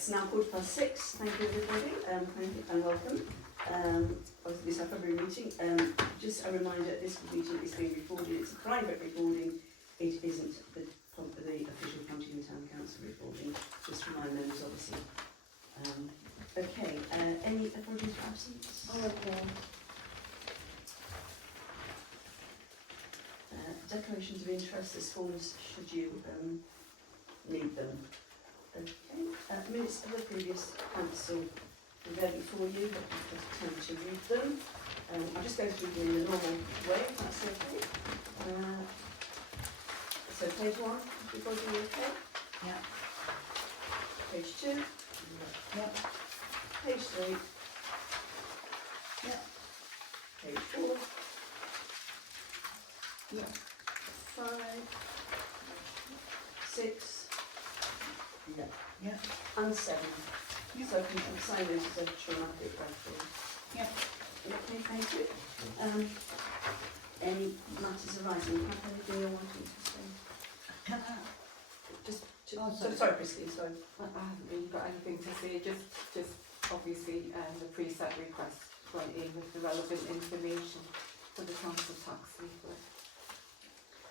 it's now 6:15. Thank you, everybody. Thank you and welcome. Of this February meeting. Just a reminder, this meeting is being recorded. It's a private recording. It isn't the official Ponteland Town Council recording. Just to remind members, obviously. Okay. Any apologies for absence? Okay. Declarations of interest as forms should you need them. Okay. Minutes of the previous council are ready for you, but you just tend to read them. I'll just go through them in the normal way, if that's okay. So page 1, everybody okay? Yeah. Page 2? Yeah. Page 3? Yeah. Page 4? Yeah. 5? 6? Yeah. Yeah. And 7. Yeah. So you can sign those as a traumatic record. Yeah. Okay, thank you. Any matters arising? Do you have anything you're wanting to say? Can I? Sorry, Christine, sorry. I haven't really got anything to say, just obviously the preset request went in with the relevant information for the council tax leaflet.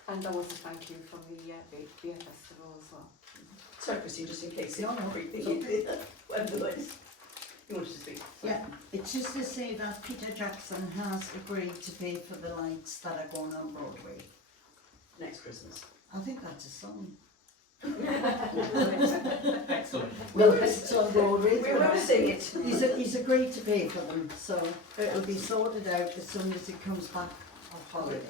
And there was a thank you from the beer festival as well. Sorry, Christine, just in case. No, everything you did. Whatever the words. You wanted to speak? Sorry. Yeah, it's just to say that Peter Jackson has agreed to pay for the lights that are going on Broadway. Next Christmas. I think that's a song. Excellent. Well, it's on Broadway. We will sing it. He's agreed to pay for them, so it'll be sorted out as soon as he comes back off holiday.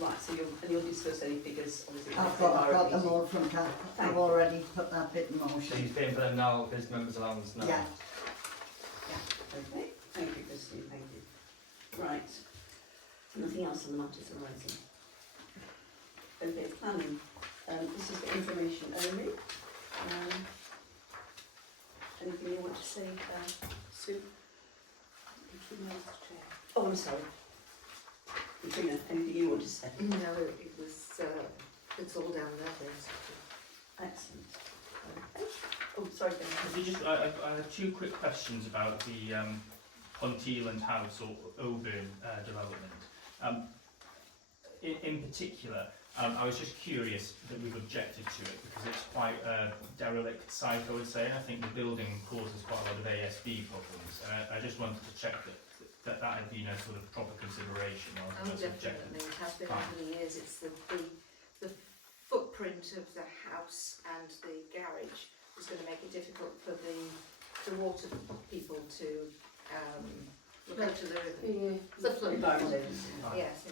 Right, so you'll discuss any figures, obviously. I've got them all from Kath. I've already put that bit in So motion. he's paying for them now, his members' allowance now? Yeah. Okay, thank you, Christine, thank you. Right, nothing else on the matters arising. Okay, planning. This is for information only. Anything you want to say, Sue? Oh, I'm sorry. Katrina, anything you want to say? No, it was, it's all down there, basically. Excellent. Okay. Oh, sorry, Ben. I have two quick questions about the Ponteland House or Auburn development. In particular, I was just curious that we've objected to it because it's quite a derelict site, I would say. I think the building causes quite a lot of ASB problems. I just wanted to check that had been a sort of proper consideration. Oh, definitely. It has been over the years. It's the footprint of the house and the garage is going to make it difficult for the water people to look out to the flood. Yes.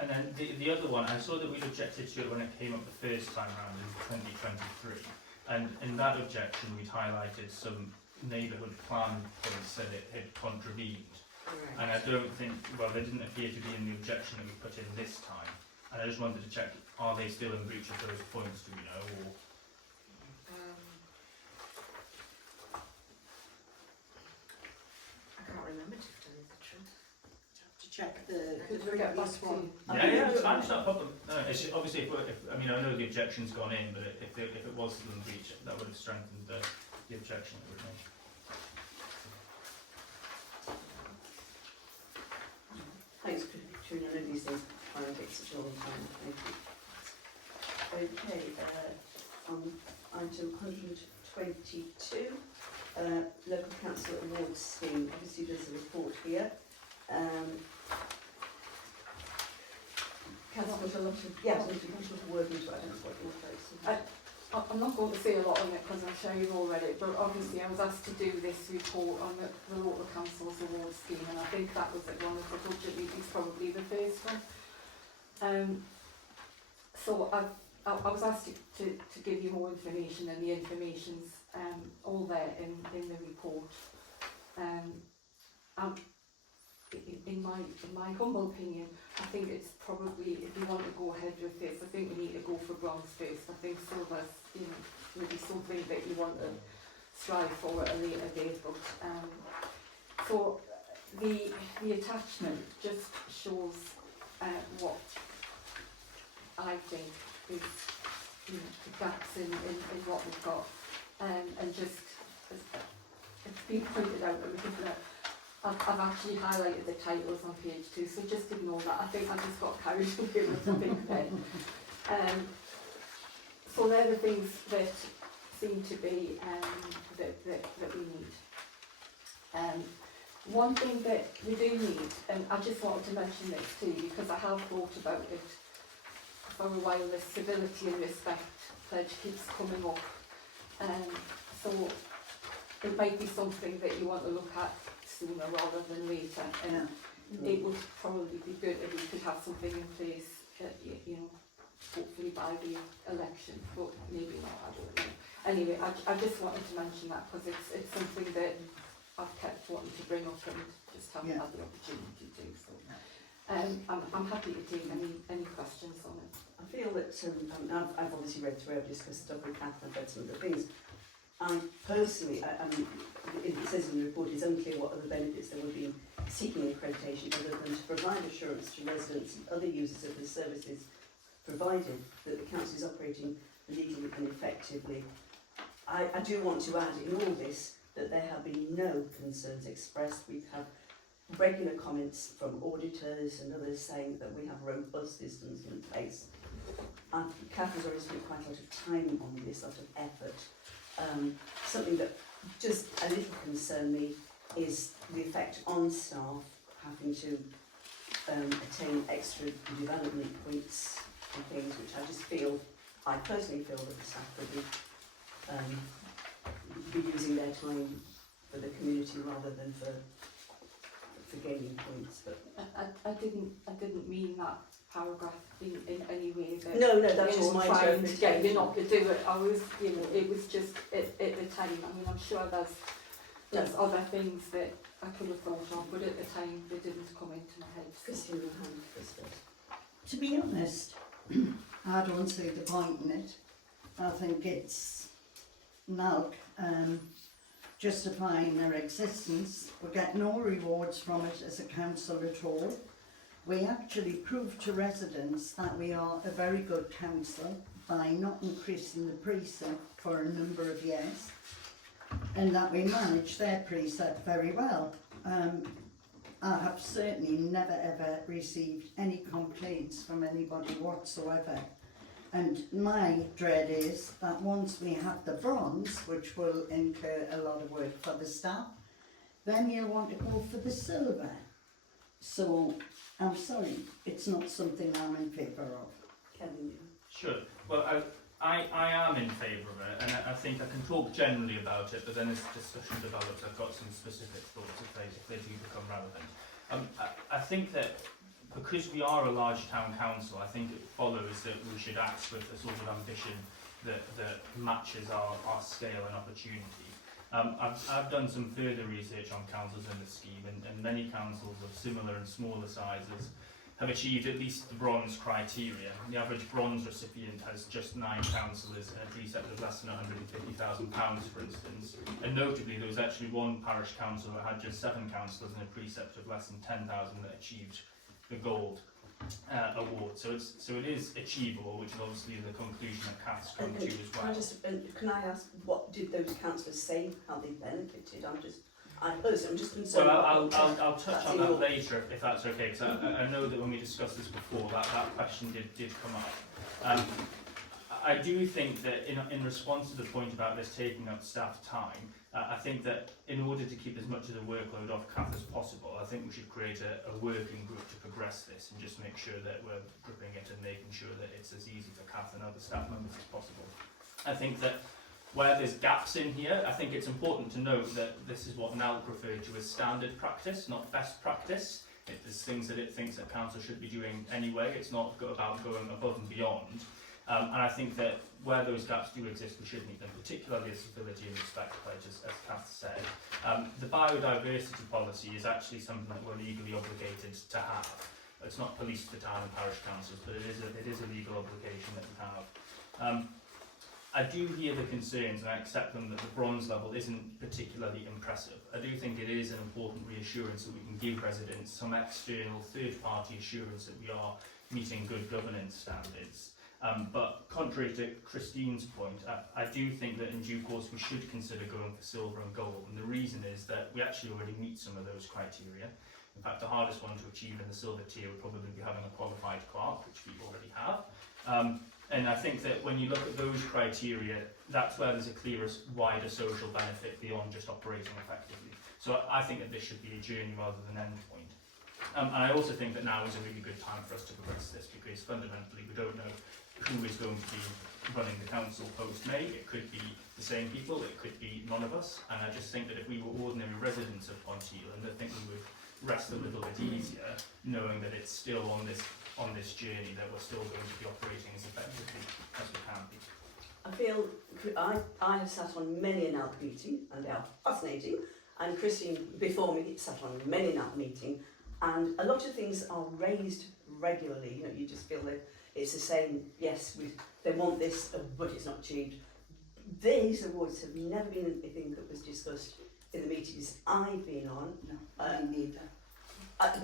And then the other one, I saw that we'd objected to it when it came up the first time round in 2023. And in that objection, we'd highlighted some neighbourhood plan points that it had contravened. Right. And I don't think, well, they didn't appear to be in the objection that we put in this time. And I just wanted to check, are they still in breach of those points, do we know? Or I can't remember, to tell you the truth. To check Could the we get back previous to one. yeah, it's fine, it's not a problem. No, it's just, obviously, I mean, I know the objection's gone in, but if it was still in breach, that would have strengthened the objection that we'd made. Thanks, Katrina. I know these things try and take such a long time. Thank you. Okay, on item 122, Local Council Awards scheme. Obviously, there's a report here. Council put a lot of work into it. I don't know what your place is. I'm not going to say a lot on it because I'm sure you've all read it, but obviously I was asked to do this report on the Local Council's Awards scheme, and I think that was at one of the budget meetings, probably the first one. So I was asked to give you more information, and the information's all there in the report. In my humble opinion, I think it's probably, if you want to go ahead with this, I think we need to go for bronze first. I think silver's, maybe something that you want to strive for at a later date. But so the attachment just shows what I think is the gaps in what we've got, and just been pointed out that we can I've actually highlighted the titles on page 2, so just ignore that. I think I just got carried away with the big pen. So they're the things that seem to be that we need. One thing that we do need, and I just wanted to mention this too, because I have thought about it for a while, the civility and respect pledge keeps coming up. So it might be something that you want to look at sooner rather than later, and it would probably be good if we could have something in place, you know, hopefully by the election, but maybe not, I don't know. Anyway, I just wanted to mention that because it's something that I've kept wanting to bring up and just haven't had the opportunity to do so. I'm happy to take any questions on it. I feel that I've obviously read through, I've discussed stuff with Kath, I've read some of the things. I personally, it says in the report, it's unclear what other benefits there would be in seeking accreditation other than to provide assurance to residents and other users of the services provided that the council is operating legally and effectively. I do want to add in all this that there have been no concerns expressed. We've had regular comments from auditors and others saying that we have robust systems in place. Kath has already spent quite a lot of time on this, a lot of effort. Something that just a little concerned me is the effect on staff having to attain extra development points and things, which I personally feel that the staff could be using their time for the community rather than for gaining points. But I didn't mean that paragraph in any way that no, that's just my trying to get you interpretation. not to do it. I was, you know, it was just at the time. I mean, I'm sure there's other things that I could have thought of, but at the time they didn't come into my head. So. Christine, your hand first. To be honest, I don't see the point in it. I think it's NALC justifying their existence. We get no rewards from it as a council at all. We actually prove to residents that we are a very good council by not increasing the precept for a number of years, and that we manage their precept very well. I have certainly never ever received any complaints from anybody whatsoever. And my dread is that once we have the bronze, which will incur a lot of work for the staff, then you'll want to go for the silver. So, I'm sorry, it's not something I'm in favour of. Kevin, Sure. Well, I am in favour of it, and I think I can talk generally about it, but then as discussion develops, I've got some specific thoughts if they do become relevant. I think that because we are a large town council, I think it follows that we should act with a sort of ambition that matches our scale and opportunity. I've done some further research on councils in the scheme, and many councils of similar and smaller sizes have achieved at least the bronze criteria. The average bronze recipient has just 9 councillors and a precept of less than £150,000, for instance. And notably, there was actually one parish council that had just 7 councillors and a precept of less than 10,000 that achieved the gold award. So it is achievable, which is obviously the conclusion that Kath's come to as well. can I ask, what did those councillors say, how they benefited? I'm just concerned. Well, I'll touch on that later if that's okay, because I know that when we discussed this before, that question did come up. I do think that in response to the point about this taking up staff time, I think that in order to keep as much of the workload off Kath as possible, I think we should create a working group to progress this and just make sure that we're gripping it and making sure that it's as easy for Kath and other staff members as possible. I think that where there's gaps in here, I think it's important to note that this is what NALC referred to as standard practice, not best practice. There's things that it thinks that council should be doing anyway. It's not about going above and beyond. And I think that where those gaps do exist, we should meet them, particularly the civility and respect pledge, as Kath said. The biodiversity policy is actually something that we're legally obligated to have. It's not police for town and parish councils, but it is a legal obligation that we have. I do hear the concerns, and I accept them, that the bronze level isn't particularly impressive. I do think it is an important reassurance that we can give residents some external third-party assurance that we are meeting good governance standards. But contrary to Christine's point, I do think that in due course we should consider going for silver and gold, and the reason is that we actually already meet some of those criteria. In fact, the hardest one to achieve in the silver tier would probably be having a qualified clerk, which we already have. And I think that when you look at those criteria, that's where there's a clearer, wider social benefit beyond just operating effectively. So I think that this should be a journey rather than an end point. And I also think that now is a really good time for us to progress this, because fundamentally we don't know who is going to be running the council post-May. It could be the same people, it could be none of us, and I just think that if we were ordinary residents of Ponteland, I think we would rest a little bit easier knowing that it's still on this journey, that we're still going to be operating as effectively as we can be. I feel I have sat on many a NALC meeting, and they are fascinating, and Christine before me sat on many NALC meeting, and a lot of things are raised regularly. You know, you just feel that it's the same. Yes, they want this, but it's not achieved. These awards have never been anything that was discussed in the meetings I've been on. No, neither.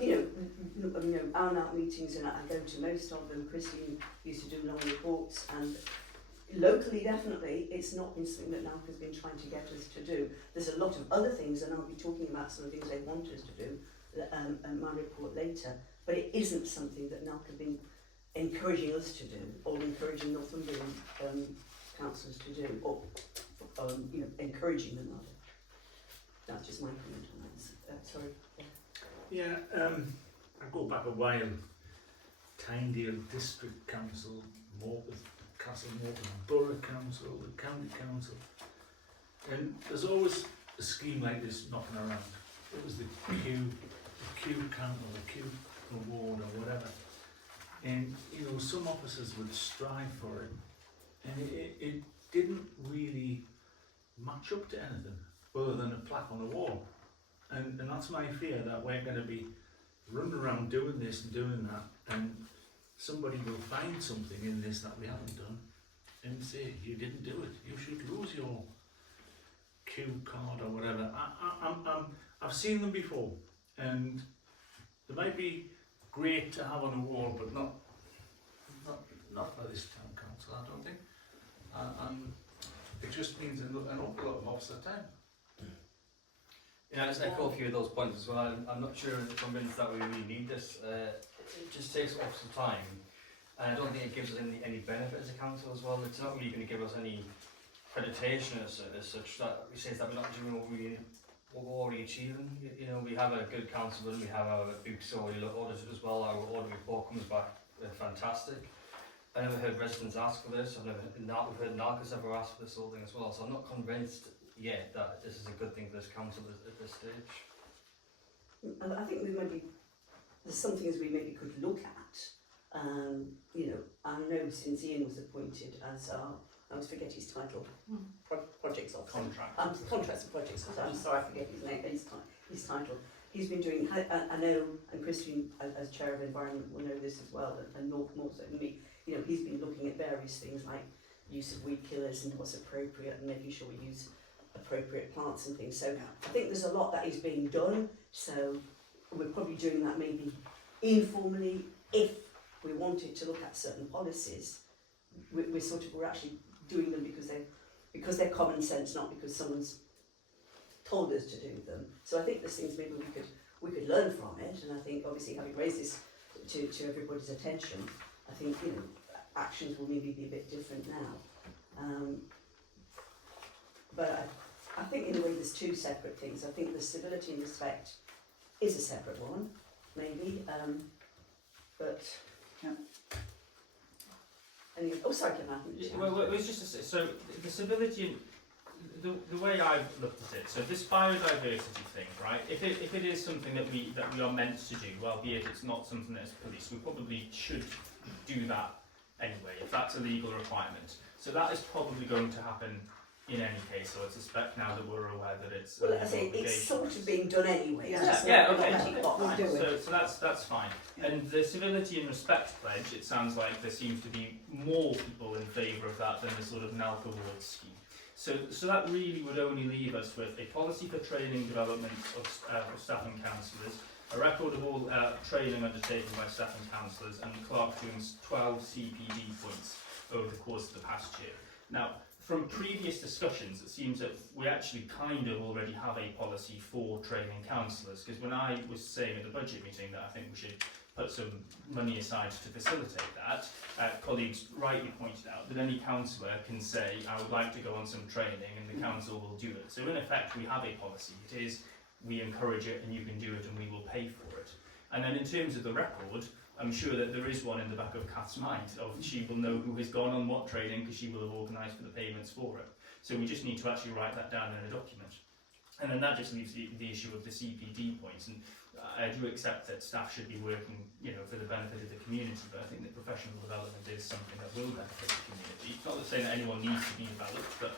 You know, our NALC meetings, and I go to most of them. Christine used to do long reports, and locally, definitely, it's not been something that NALC has been trying to get us to do. There's a lot of other things, and I'll be talking about some of the things they want us to do in my report later, but it isn't something that NALC have been encouraging us to do, or encouraging Northumberland councillors to do, or you know, encouraging them rather. That's just my comment on that. Sorry. Yeah, I go back a while. Tynedale District Council, Castle Morton Borough Council, the County Council, and there's always a scheme like this knocking around. It was the Q count or the Q award or whatever, and you know, some officers would strive for it, and it didn't really match up to anything other than a plaque on a wall. And that's my fear, that we're going to be running around doing this and doing that, and somebody will find something in this that we haven't done and say, you didn't do it, you should lose your Q card or whatever. I've seen them before, and they might be great to have on a wall, but not for this town council, I don't think. It just means an awful lot of officer time. Yeah, I just echo a few of those points as well. I'm not sure convinced that we really need this. It just takes up some time, and I don't think it gives us any benefit as a council as well. It's not really going to give us any accreditation as such, that we say that we're not doing what we're already achieving. You know, we have a good councilman, we have our books already audited as well. Our audit report comes back fantastic. I never heard residents ask for this. We've heard NALC's ever asked for this whole thing as well. So I'm not convinced yet that this is a good thing for this council at this stage. I think there's some things we maybe could look at. You know, I know since Ian was appointed as our, I always forget his title, projects officer. Contracts and projects officer. I'm sorry, I forget his name, his title. He's been doing, I know, and Christian as chair of environment will know this as well, and more so than me. You know, he's been looking at various things like use of weed killers and what's appropriate, and making sure we use appropriate plants and things. So I think there's a lot that is being done. So we're probably doing that maybe informally. If we wanted to look at certain policies, we're actually doing them because they're common sense, not because someone's told us to do them. So I think there's things maybe we could learn from it. And I think obviously having raised this to everybody's attention, I think, you know, actions will maybe be a bit different now. But I think in a way there's two separate things. I think the civility and respect is a separate one, maybe. But yeah. Anyway, sorry, can I? Well, it was just to say, so the civility, the way I've looked at it. So this biodiversity thing, right? If it is something that we are meant to do, albeit it's not something that's policed, we probably should do that anyway, if that's a legal requirement. So that is probably going to happen in any case, so I suspect now that we're aware that it's well, I say it's sort of being done anyway. Okay. So that's fine. Yeah. And the civility and respect pledge, it sounds like there seems to be more people in favour of that than the sort of NALC Awards scheme. So that really would only leave us with a policy for training development of staff and councillors, A record of all training undertaken by staff and councillors, and the clerk doing 12 CPD points over the course of the past year. Now, from previous discussions, it seems that we actually kind of already have a policy for training councillors, because when I was saying at the budget meeting that I think we should put some money aside to facilitate that, colleagues rightly pointed out that any councillor can say, I would like to go on some training, and the council will do it. So in effect, we have a policy. It is, we encourage it and you can do it and we will pay for it. And then in terms of the record, I'm sure that there is one in the back of Kath's mind of she will know who has gone on what training because she will have organised for the payments for it. So we just need to actually write that down in a document. And then that just leaves the issue of the CPD points. And I do accept that staff should be working, for the benefit of the community, but I think that professional development is something that will benefit the community. Not to say that anyone needs to be developed, but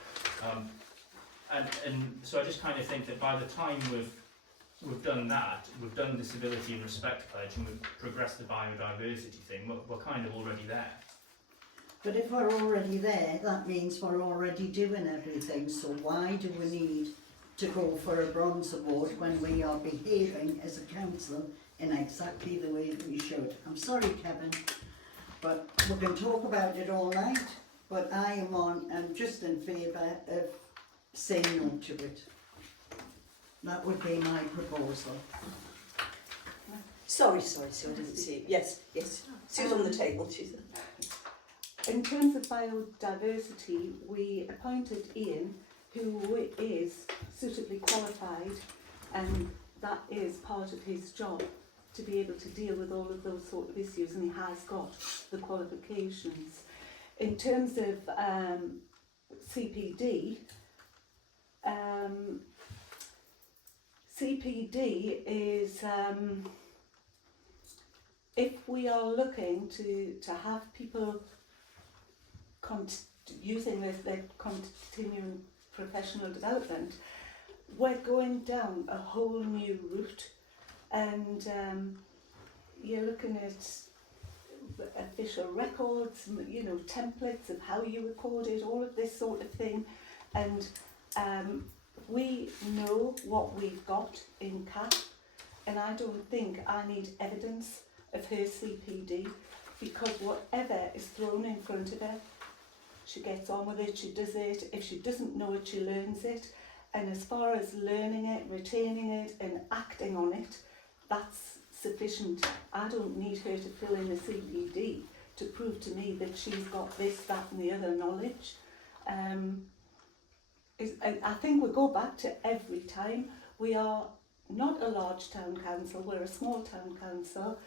and so I just kind of think that by the time we've done that, we've done the civility and respect pledge, and we've progressed the biodiversity thing, we're kind of already there. But if we're already there, that means we're already doing everything, so why do we need to go for a bronze award when we are behaving as a council in exactly the way that we should? I'm sorry, Kevin, but we can talk about it all night, but I'm just in favour of saying no to it. That would be my proposal. Sorry, Sue, I didn't see it. Yes. Sue's on the table, she's In terms of biodiversity, we appointed Ian, who is suitably qualified, and that is part of his job, to be able to deal with all of those sort of issues, and he has got the qualifications. In terms of CPD, CPD is if we are looking to have people using their continuing professional development, we're going down a whole new route, and you're looking at official records, templates of how you record it, all of this sort of thing, and we know what we've got in Kath, and I don't think I need evidence of her CPD, because whatever is thrown in front of her, she gets on with it, she does it. If she doesn't know it, she learns it. And as far as learning it, retaining it and acting on it, that's sufficient. I don't need her to fill in a CPD to prove to me that she's got this, that and the other knowledge. I think we go back to every time. We are not a large town council, we're a small town council.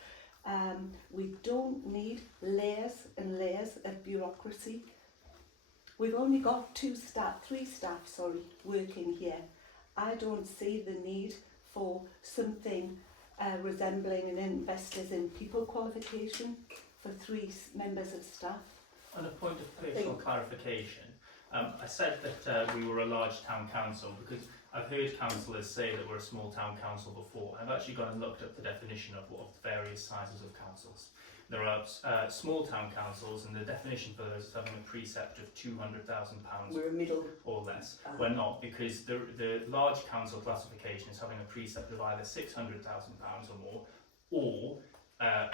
We don't need layers and layers of bureaucracy. We've only got three staff working here. I don't see the need for something resembling an investors in people qualification for 3 members of staff. On a point of personal clarification, I said that we were a large town council because I've heard councillors say that we're a small town council before. I've actually gone and looked up the definition of the various sizes of councils. There are small town councils, and the definition for those is having a precept of £200,000 We're a middle or less. We're not, because the large council classification is having a precept of either £600,000 or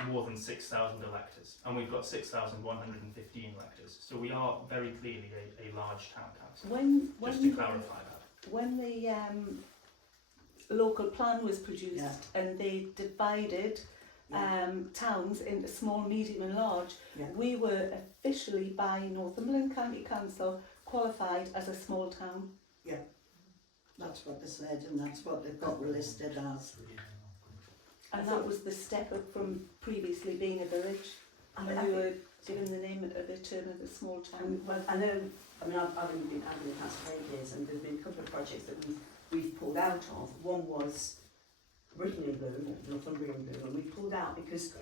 more than 6,000 electors, and we've got 6,115 electors. So we are very clearly a large town council. Just to clarify that. When the local plan was produced and they divided towns into small, medium and large, we were officially by Northumberland County Council qualified as a small town. Yeah, that's what they said, and that's what they've got listed as. And that was the step up from previously being a village, and we were given the name of the term of a small town. Well, I've only been admin the past 8 years, and there's been a couple of projects that we've pulled out of. One was Britain in Bloom, Northumberland Bloom, and we pulled out because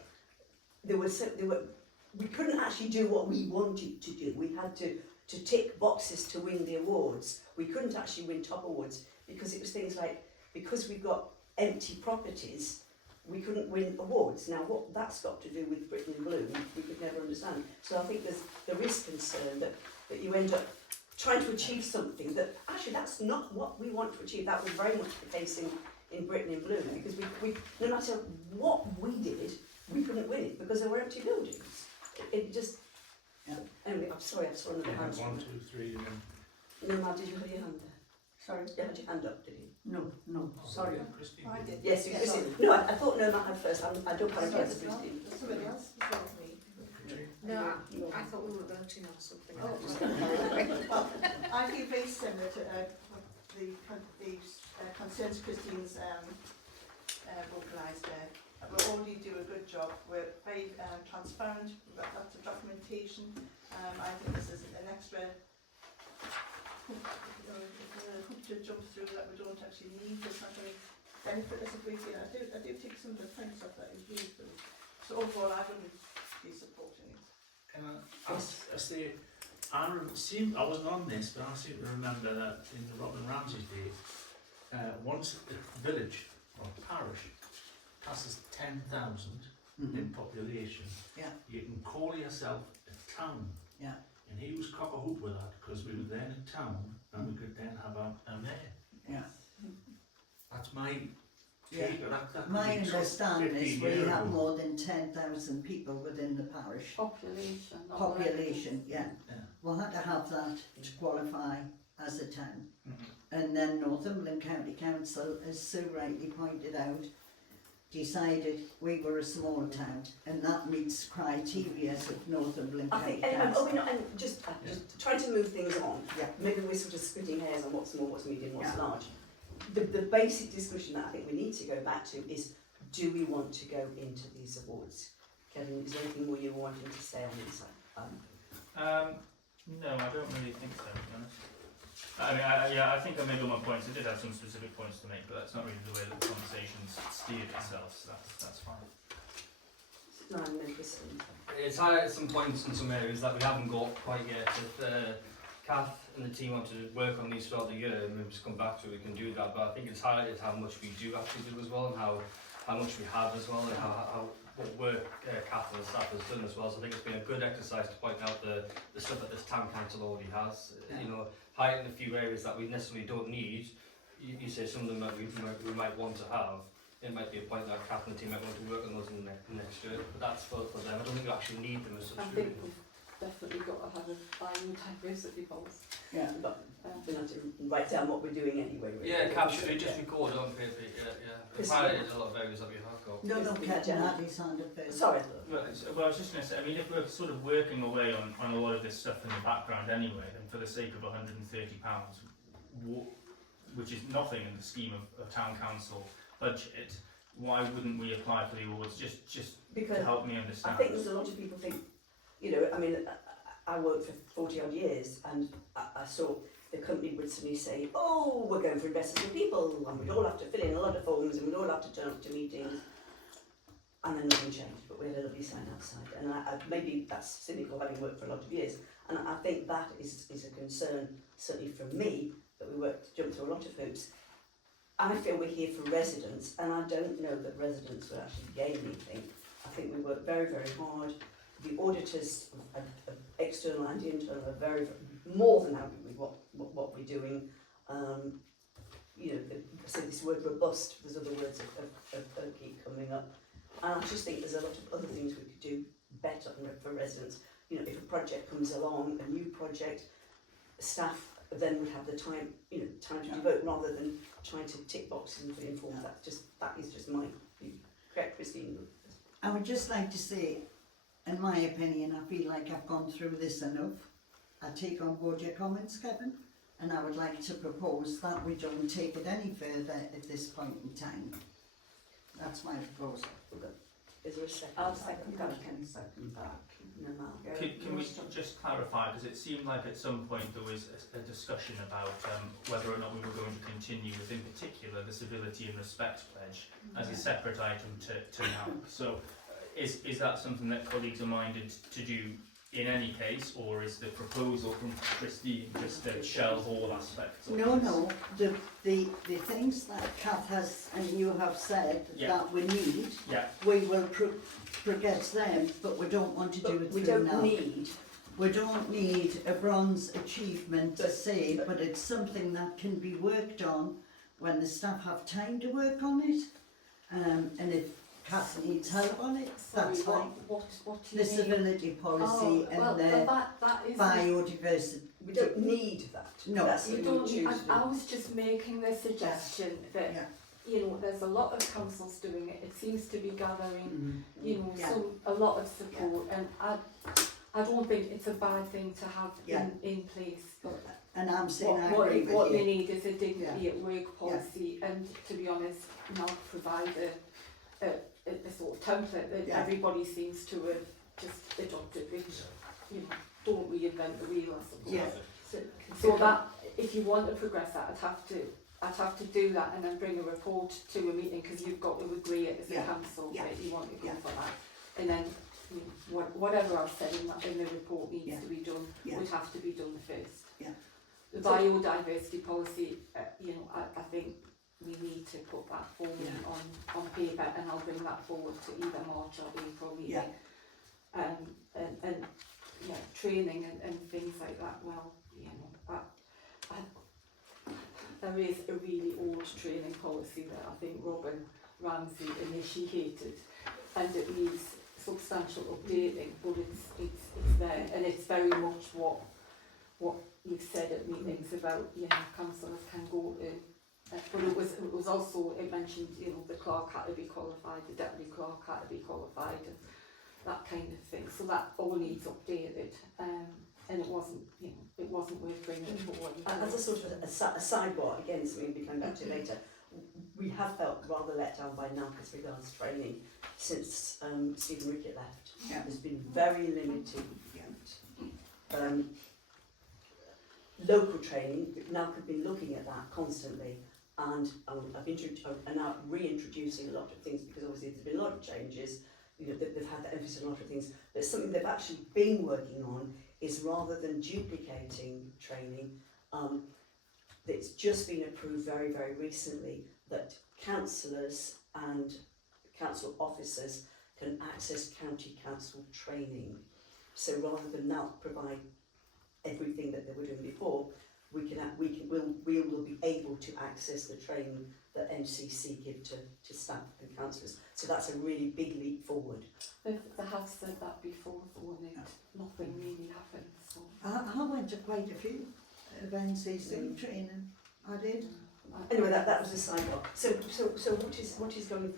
we couldn't actually do what we wanted to do. We had to tick boxes to win the awards. We couldn't actually win top awards because it was things like, because we've got empty properties, we couldn't win awards. Now what that's got to do with Britain in Bloom, we could never understand. So I think there is concern that you end up trying to achieve something that actually that's not what we want to achieve. That was very much the case in Britain in blue, because we no matter what we did, we couldn't win it because there were empty buildings. It just, Yeah. anyway, I'm sorry, I saw another Yeah, hand. 1, 2, 3, and then. No, Mal, did you have your hand there? Sorry? You had your hand up, did you? No, sorry. Christine. I did. Yes, you Yes. Christine. No, I thought no, Matt had first. I don't apologise, Christine. Somebody else? Katrina? No, I thought we were voting on something. Oh, well, I feel very similar to the concerns Christine's vocalised there. We already do a good job. We're very transparent. We've got lots of documentation. I think this is an extra hoop to jump through that we don't actually need. It's not going to benefit us a great deal. I do take some of the points off that is really good. So overall, I wouldn't be supporting it. I say, I wasn't on this, but I seem to remember that in the Robin Ramsay's day, once a village or parish passes 10,000 in population, Yeah. you can call yourself a town. Yeah. And he was cock a hoop with that because we were then a town and we could then have a mayor. Yeah. That's my Yeah. take. That My could be understanding is 15 we years have ago. more than 10,000 people within the parish. Population. not Population, yeah. Yeah. We'll have to have that to qualify as a town. Mhm. And then Northumberland County Council, as Sue rightly pointed out, decided we were a small town, and that meets criteria of Northumberland I County think, and Council. we're not, and just trying to move things on. Yeah. Maybe we're sort of splitting hairs on what's small, what's medium, what's Yeah. large. The basic discussion that I think we need to go back to is, do we want to go into these awards? Kevin, is there anything more you were wanting to say on this? No, I don't really think so, to be honest. I mean, I think I made all my points. I did have some specific points to make, but that's not really the way that the conversation's steered itself, so that's fine. No, I'm interested. It's highlighted some points in some areas that we haven't got quite yet. If Kath and the team want to work on these throughout the year, and maybe just come back to it, we can do that. But I think it's highlighted how much we do actually do as well, and how much we have as well, and how what work Kath and the staff has done as well. So I think it's been a good exercise to point out the stuff that this town council already has. Yeah. You know, highlighting a few areas that we necessarily don't need. You say some of them that we might want to have. It might be a point that Kath and the team might want to work on those in the next year, but that's for them. I don't think you actually need them as such. I think we've definitely got to have a biodiversity policy. Yeah. But we have to write down what we're doing anyway. Really. Yeah, capture it, just record on paper. Yeah. It's highlighted a lot of areas that we have got. No, Yes, Captain yeah. had his hand up first. Sorry. Well, I was just going to say, I mean, if we're sort of working away on a lot of this stuff in the background anyway, then for the sake of £130, which is nothing in the scheme of a town council budget, why wouldn't we apply for the awards? Just Because to help me I understand. think there's a lot of people think, you know, I mean, I worked for 40 odd years and I saw the company would suddenly say, oh, we're going for investment in people and we'd all have to fill in a lot of forms and we'd all have to turn up to meetings. And then nothing changed, but we had a lovely sign outside. And maybe that's cynical, having worked for a lot of years. And I think that is a concern, certainly from me, that we jumped through a lot of hoops. I feel we're here for residents, and I don't know that residents will actually gain anything. I think we work very, very hard. The auditors, external and internal, are very, more than happy with what we're doing. You know, I say this word robust, there's other words that keep coming up. And I just think there's a lot of other things we could do better for residents. You know, if a project comes along, a new project, staff then would have the time, you know, time to devote rather than trying to tick boxes and fill in forms. That is just my view. Correct, Christine? I would just like to say, in my opinion, I feel like I've gone through this enough. I take on board your comments, Kevin, and I would like to propose that we don't take it any further at this point in time. That's my proposal. Is there a second? I'll second that. Second that. No, Mal. Can we just clarify, because it seemed like at some point there was a discussion about whether or not we were going to continue with, in particular, the civility and respect pledge as a separate item to NALC. So is that something that colleagues are minded to do in any case, or is the proposal from Christine just to shelve all aspects of No, the things that Kath has and you have said that we need, we will progress them, but we don't want to do it we through don't now. We don't need a bronze achievement to say, but it's something that can be worked on when the staff have time to work on it, and if Kath needs help on it, that's Sorry, fine. what do you The mean? civility policy and well, the that is biodiversity. We don't need that. No. That's you what don't. we choose to do. I was just making the suggestion that Yeah. you know there's a lot of councils doing it. It seems to be gathering you know Yeah. a lot of support, and I don't think it's a bad thing to have Yeah. in place. But And I'm saying I what agree with we you. need is a dignity at work policy, and to be honest, now provide a sort of template that Yeah. everybody seems to have just adopted, which you know don't reinvent the wheel, I suppose. Yeah. So that if you want to progress that, I'd have to do that and then bring a report to a meeting, because you've got to agree it as Yeah. a council Yeah. that you want to go Yeah. for that, and then you know, whatever I've said in the report needs Yeah. to be done Yeah. would have to be done first. Yeah. The biodiversity policy, you know, I think we need to put that forward Yeah. on paper, and I'll bring that forward to either March or April meeting. Yeah. And yeah, training and things like that. Well, you know, there is a really old training policy that I think Robin Ramsey initiated, and it needs substantial updating, but it's there, and it's very much what you've said at meetings about, you know, councillors can go to. But it was also, it mentioned, you know, the clerk had to be qualified, the deputy clerk had to be qualified, and that kind of thing. So that all needs updated, and it wasn't, you know, it wasn't worth bringing it forward. As a sort of a sidebar, again, something we'll be coming back to later, we have felt rather let down by NALC as regards training since Stephen Rickett left. Yeah. There's been very limited local training. NALC have been looking at that constantly, and are now reintroducing a lot of things, because obviously there's been a lot of changes. You know, they've had that emphasis on a lot of things, but something they've actually been working on is, rather than duplicating training, it's just been approved very, very recently that councillors and council officers can access county council training. So rather than now provide everything that they were doing before, we will be able to access the training that NCC give to staff and councillors. So that's a really big leap forward. They have said that before, though, and nothing really happened. So I went to quite a few of NCC training. I did. Anyway, that was a sidebar. So what is going?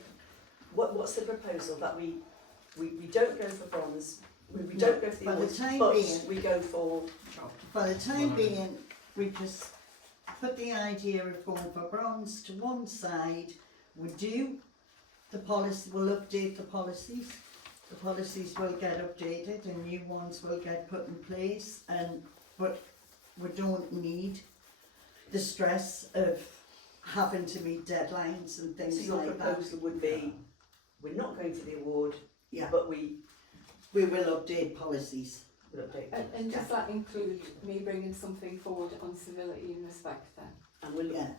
What's the proposal that we don't go for bronze? We don't go for the For the awards, time but being- we go for. For the time being, we just put the idea of going for bronze to one side. We do the policy, we'll update the policies. The policies will get updated and new ones will get put in place, but we don't need the stress of having to meet deadlines and So things your like that. proposal would be, we're not going for the award, Yeah. but we We will update policies. will update. and does that include me bringing something forward on civility and respect then? And we'll Yeah.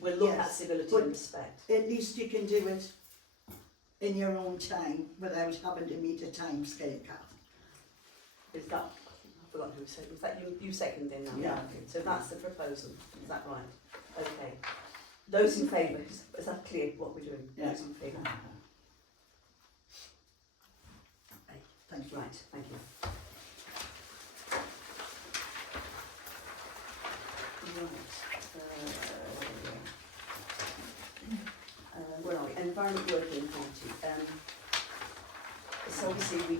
we'll look at Yes. civility But- and respect. At least you can do it in your own time without having to meet a time scale cap. Is that, I forgot who said, is that you seconding that? Yeah. So that's the proposal, is that right? Okay. Those in favour, is that clear what we're doing? Yeah. Those in favour? Thank you. Right, thank you. Right, where are we? Environment Working Party. So obviously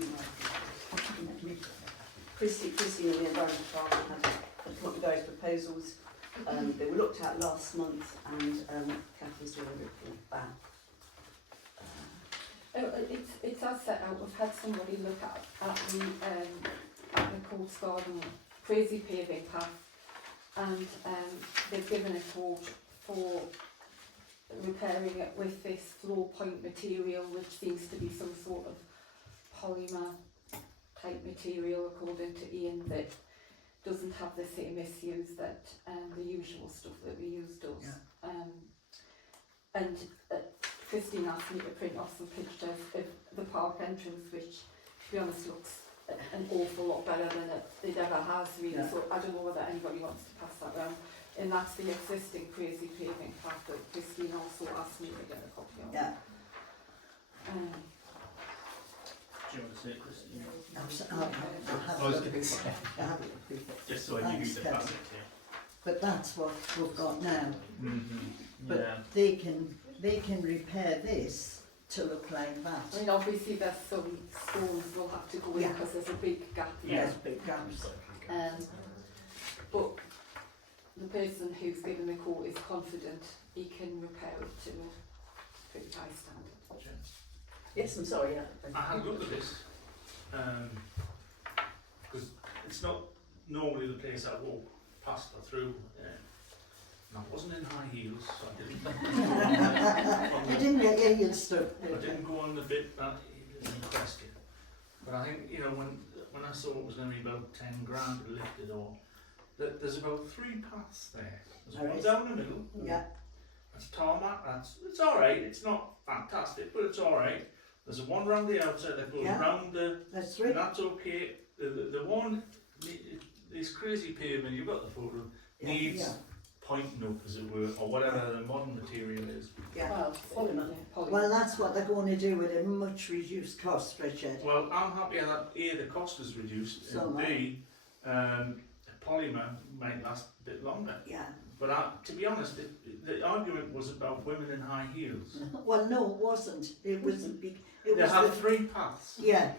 Christine and the Environment Department had come up with those proposals. They were looked at last month, and Kathy's doing a report back. It's as set out. We've had somebody look at the Coast Garden crazy paving path, and they've given a quote for repairing it with this flow point material, which seems to be some sort of polymer type material, according to Ian, that doesn't have the same issues that the usual stuff that we use does. Yeah. And Christine asked me to print off some pictures of the park entrance, which, to be honest, looks an awful lot better than it ever has, really. Yeah. So I don't know whether anybody wants to pass that around. And that's the existing crazy paving path to it, Christine? I'll I was have going to say, a just so I knew who Thanks, to Kevin. pass it to. But that's what we've got now. But Yeah. they can repair this to look like I that. mean, obviously there's some stones will have to go in Yeah. because there's a big gap Yeah. there. There's big gaps. But the person who's given the quote is confident he can repair it to a pretty high standard. Yes, I'm sorry, yeah. I had a look at this, because it's not normally the place I walk past or through, and I wasn't in high heels, so I didn't. You didn't get your heels stuck. I didn't go on the bit that requested. But I think, you know, when I saw it was going to be about 10 grand to lift it all, there's about 3 paths there. There's There one is. down the middle, Yeah, that's tarmac, it's alright, it's not fantastic, but it's alright. There's a one round the outside that goes Yeah. round the, that's and right. that's okay. The one, this crazy pavement, you've got the photo, needs Yeah. pointing up as it were, or whatever the modern material is. Yeah. Well, Polymer. polymer. Well, that's what they're going to do with a much reduced cost, Richard. Well, I'm happy that A, the cost is reduced, So and am I. B, polymer might last a bit longer. Yeah. But to be honest, the argument was about women in high heels. Well, no, it wasn't. It was big. It They was have the, 3 paths. yeah.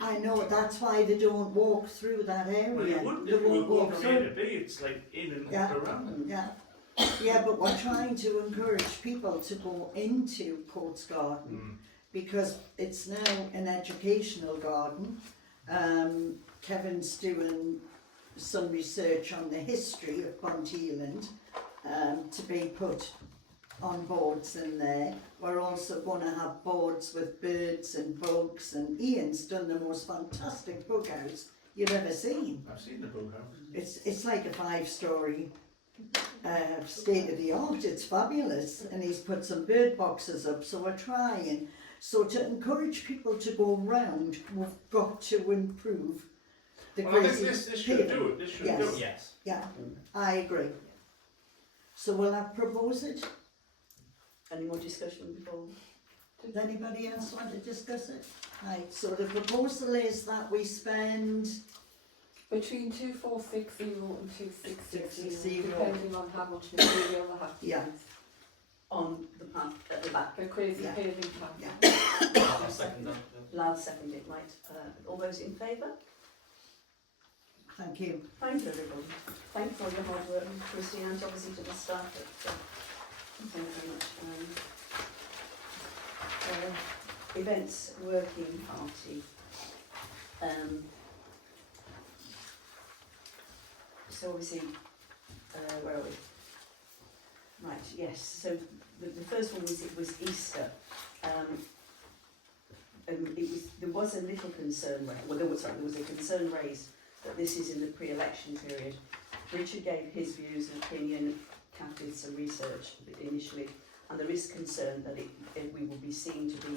I know. That's why they don't walk through that area. Well, you wouldn't They if you were won't going walk from through. A to B, it's like in and Yeah. around. Yeah, yeah, but we're trying to encourage people to go into Courts Garden because it's now an educational garden. Kevin's doing some research on the history of Ponteland to be put on boards in there. We're also going to have boards with birds and bugs, and Ian's done the most fantastic bug house you've ever seen. I've seen the boat house. It's like a 5-story state of the art. It's fabulous, and he's put some bird boxes up. So we're trying. So to encourage people to go round, we've got to improve the Well, I think crazy this should paving. do it. This should Yes. do it. Yes. Yeah, I agree. So will I propose it? Any more discussion before? Does anybody else want to discuss it? Right. So the proposal is that we spend. Between 2460 and 2660, 60. depending on how much material they have to Yeah. use. On the path at the back. The crazy Yeah. paving plan. Yeah. I'll second that. Last second it, right. All those in favour? Thank you. Thank you everybody. Thank you for your hard work, Christine, and obviously to the staff. Thank you very much. Events working party. So obviously, where are we? Right, yes, so the first one was Easter. There was a little concern, there was a concern raised that this is in the pre-election period. Richard gave his views and opinion, Kath did some research initially, and there is concern that we will be seen to be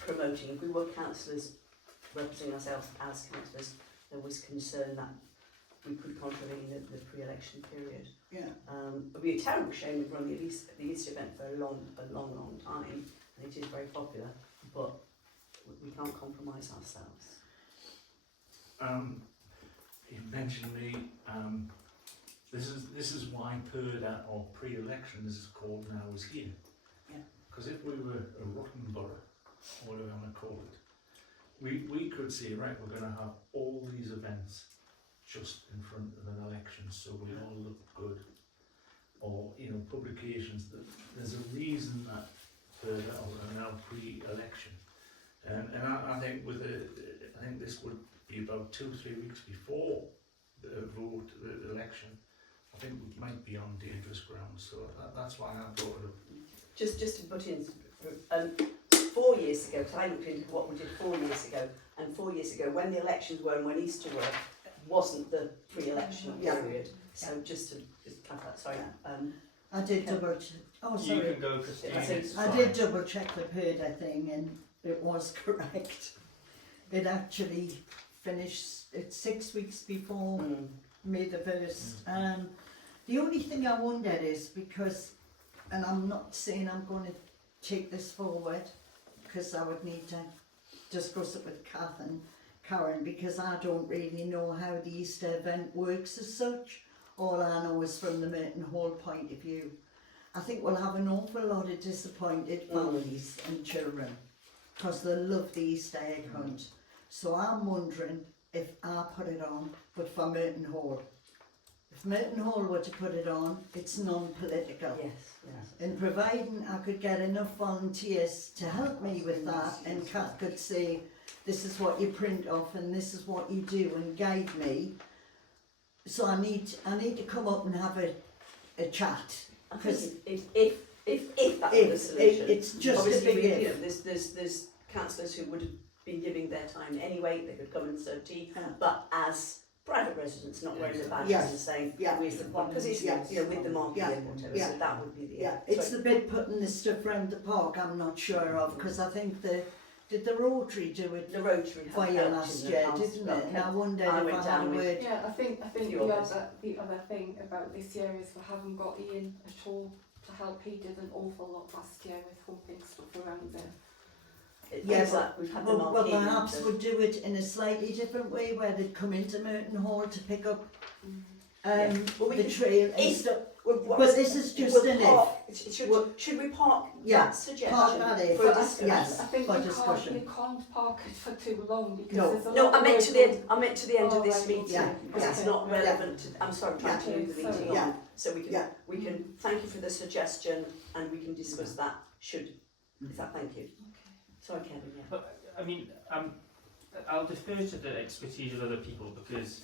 promoting, if we were councillors representing ourselves as councillors, there was concern that we could contravene the pre-election period. Yeah. It would be a terrible shame we've run the Easter event for a long time, and it is very popular, but we can't compromise ourselves. You mentioned this is why PERDA, or pre-election as it's called now, is here. Yeah. Because if we were a rotten borough, or whatever I'm going to call it, we could say, right, we're going to have all these events just in front of an election, so we all look good. Or, you know, publications, there's a reason that PERDA are now pre-election. And I think I think this would be about 2-3 weeks before the vote, the election. I think we might be on dangerous ground, so that's why I brought it up. Just to put in, 4 years ago, because I looked into what we did 4 years ago, and 4 years ago, when the elections were and when Easter were, wasn't the pre-election period. So just have that, sorry. I did double check. Oh, You sorry. can go, Christine. Yeah, it's I fine. did double check the PERDA thing, and it was correct. It actually finished. It's 6 weeks before May the 1st. The only thing I wondered is because, and I'm not saying I'm going to take this forward, because I would need to discuss it with Kath and Karen, because I don't really know how the Easter event works as such. All I know is from the Merton Hall point of view. I think we'll have an awful lot of disappointed families and children, because they love the Easter egg hunt. So I'm wondering if I put it on, but for Merton Hall. If Merton Hall were to put it on, it's non-political. Yes, yes. And providing I could get enough volunteers to help me with that, and Kath could say, this is what you print off and this is what you do, and guide me. So I need to come up and have a chat. I Because think if that were the solution. it's just Obviously, if. you know, there's councillors who would have been giving their time anyway, they could come and serve tea, but as private residents, not wearing the badges Yes. and saying, Yeah. where's the point, because it's, Yes. you know, with the market Yeah. and whatever, Yeah. so that would be the, Yeah, it's the bit putting the stuff round the park I'm not sure of, because I think did the Rotary do it the Rotary for have you helped last in the year, past, didn't but it? And I wondered I if went I had a down with- word. Yeah, I think few the others. other thing about this year is we haven't got Ian at all to help. He did an awful lot last year with humping stuff around there. It Yeah, feels but- like we've had the Well, marquee. perhaps the- we'll do it in a slightly different way, where they'd come into Merton Hall to pick up Yeah. Well, we the can- trail and if- stuff. What- But this is just we'll an park, Well, should we park yeah, that suggestion park that if. for a But discussion? Yes, I think for you discussion. can't park it for too long because No. there's a No, lot I of meant to work the end of this right, meeting, yeah, because yeah. it's not Okay. relevant to, I'm sorry, I'm trying to Yeah. move the Okay, meeting sorry. on, so we can, Yeah. we can, thank you for the suggestion, and we can discuss that, is that, thank you? Sorry, Kevin, yeah. But, I mean, I'll defer to the expertise of other people, because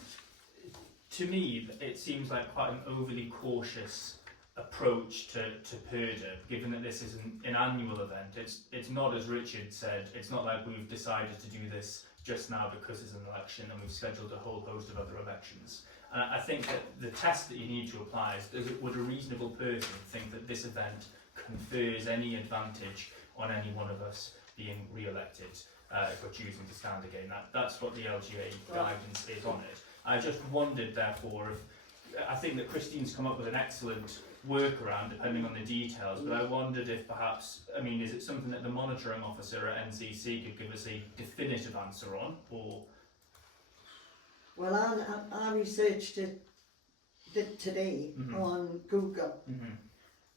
to me it seems like quite an overly cautious approach to Purda, given that this is an annual event. It's not, as Richard said, it's not like we've decided to do this just now because it's an election and we've scheduled a whole host of other elections. And I think that the test that you need to apply is, would a reasonable person think that this event confers any advantage on any one of us being re-elected if we're choosing to stand again? That's what the LGA guidance is on it. I just wondered, therefore, if I think that Christine's come up with an excellent workaround depending on the details, but I wondered if perhaps, I mean, is it something that the monitoring officer at NCC could give us a definitive answer on, or? Well, I researched it today on Google,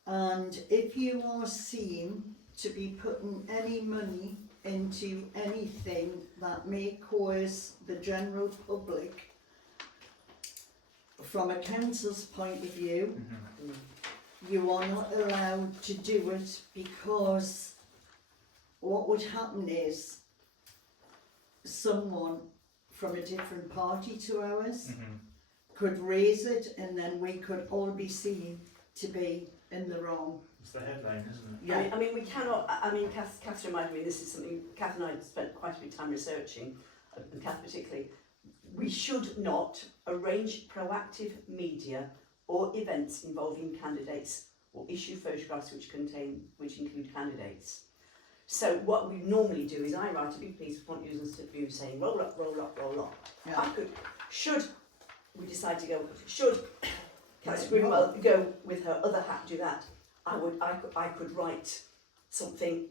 and if you are seen to be putting any money into anything that may cause the general public, from a council's point of view, you are not allowed to do it, because what would happen is someone from a different party to ours could raise it, and then we could all be seen to be in the wrong. It's the headline, isn't it? Yeah. I mean, we cannot, Kath reminded me, this is something, Kath and I spent quite a bit of time researching, and Kath particularly, we should not arrange proactive media or events involving candidates or issue photographs which include candidates. So what we normally do is I write a big piece of front news and slip view saying roll up, roll up, roll up. Yeah. Should we decide to go, should Councillor Greenwell go with her other hat, do that, I could write something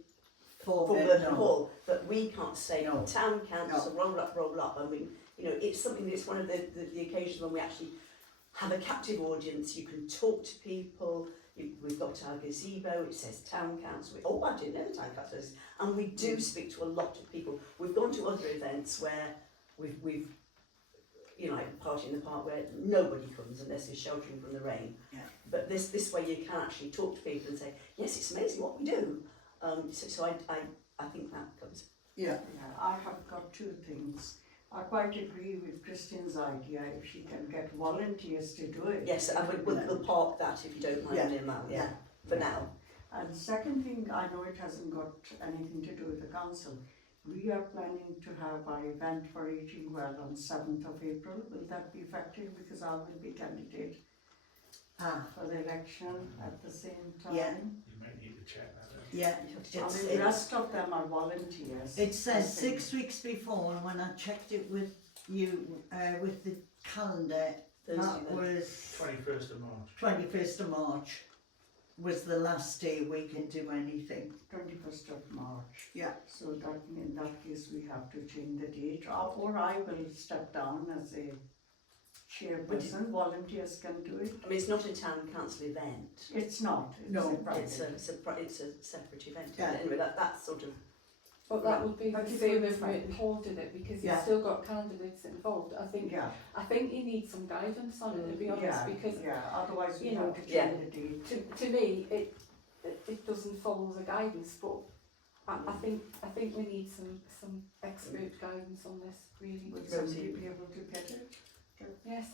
for Merton Hall, but we can't say town council, roll up. I mean, you know, it's something that's one of the occasions when we actually have a captive audience. You can talk to people. We've got our gazebo, it says town council. I didn't know the town council says, and we do speak to a lot of people. We've gone to other events where we've you know, like Party in the Park, where nobody comes unless it's sheltering from the rain. Yeah. But this way you can actually talk to people and say, yes, it's amazing what we do. So I think that covers. Yeah. I have got two things. I quite agree with Christine's idea if she can get volunteers to do it. Yes, and we'll park that if you don't mind, Mal, for now. And the second thing, I know it hasn't got anything to do with the council. We are planning to have our event for Aging Well on 7th of April. Will that be effective? Because I will be candidate for the election at the same time. Yeah. You might need to check that out. Yeah, The rest of them are volunteers. it says I think. 6 weeks before, and when I checked it with you, with the calendar, Thursday that then. was 21st of March. 21st of March. was the last day we can do anything. 21st of March. Yeah. So that in that case we have to change the date, or I will step down as a chairperson. Volunteers can do it. I mean, it's not a town council event. It's not. It's No, a private. It's a separate event. Yeah. Anyway, that's sort of. But that would be But the it same would if be Merton Hall did it, because Yeah. you've still got candidates involved. I think Yeah. you need some guidance on it, to be honest, Yeah. because Yeah. Otherwise we you know, have to yeah. change the date. to me it doesn't follow the guidance, but I think we need some expert guidance on this, really. Would Rosie. somebody be able to get it? Yes,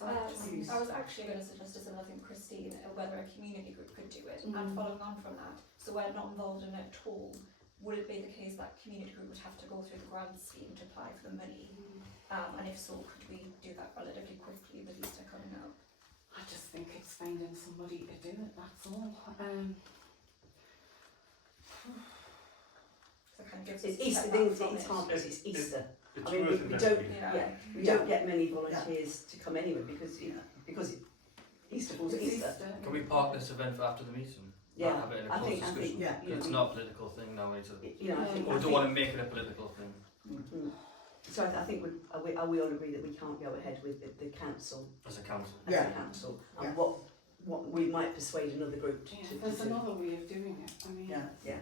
Please. I was actually going to suggest, as I think Christine, whether a community group could do it. Mm. And following on from that, so we're not involved in it at all, would it be the case that community group would have to go through the grant scheme to apply for the money? And if so, could we do that relatively quickly with Easter coming up? I just think it's finding somebody to do it, that's all. So it kind of gives It's us a Easter. step The thing back is, from it's it. hard because it's Easter. It's I mean, worth we investigating. we don't get many volunteers to come anyway because Easter falls at Easter. Can we park this event for after the meeting? Yeah, Have it in a I closed think discussion? Yeah. you know, It's not a political thing now, we need to, I think. or we don't want to make it a political thing. So I think we all agree that we can't go ahead with the council As a council. as Yeah. a council, and Yeah. what we might persuade another group to There's do. another way of doing it. I mean, Yeah. Yeah.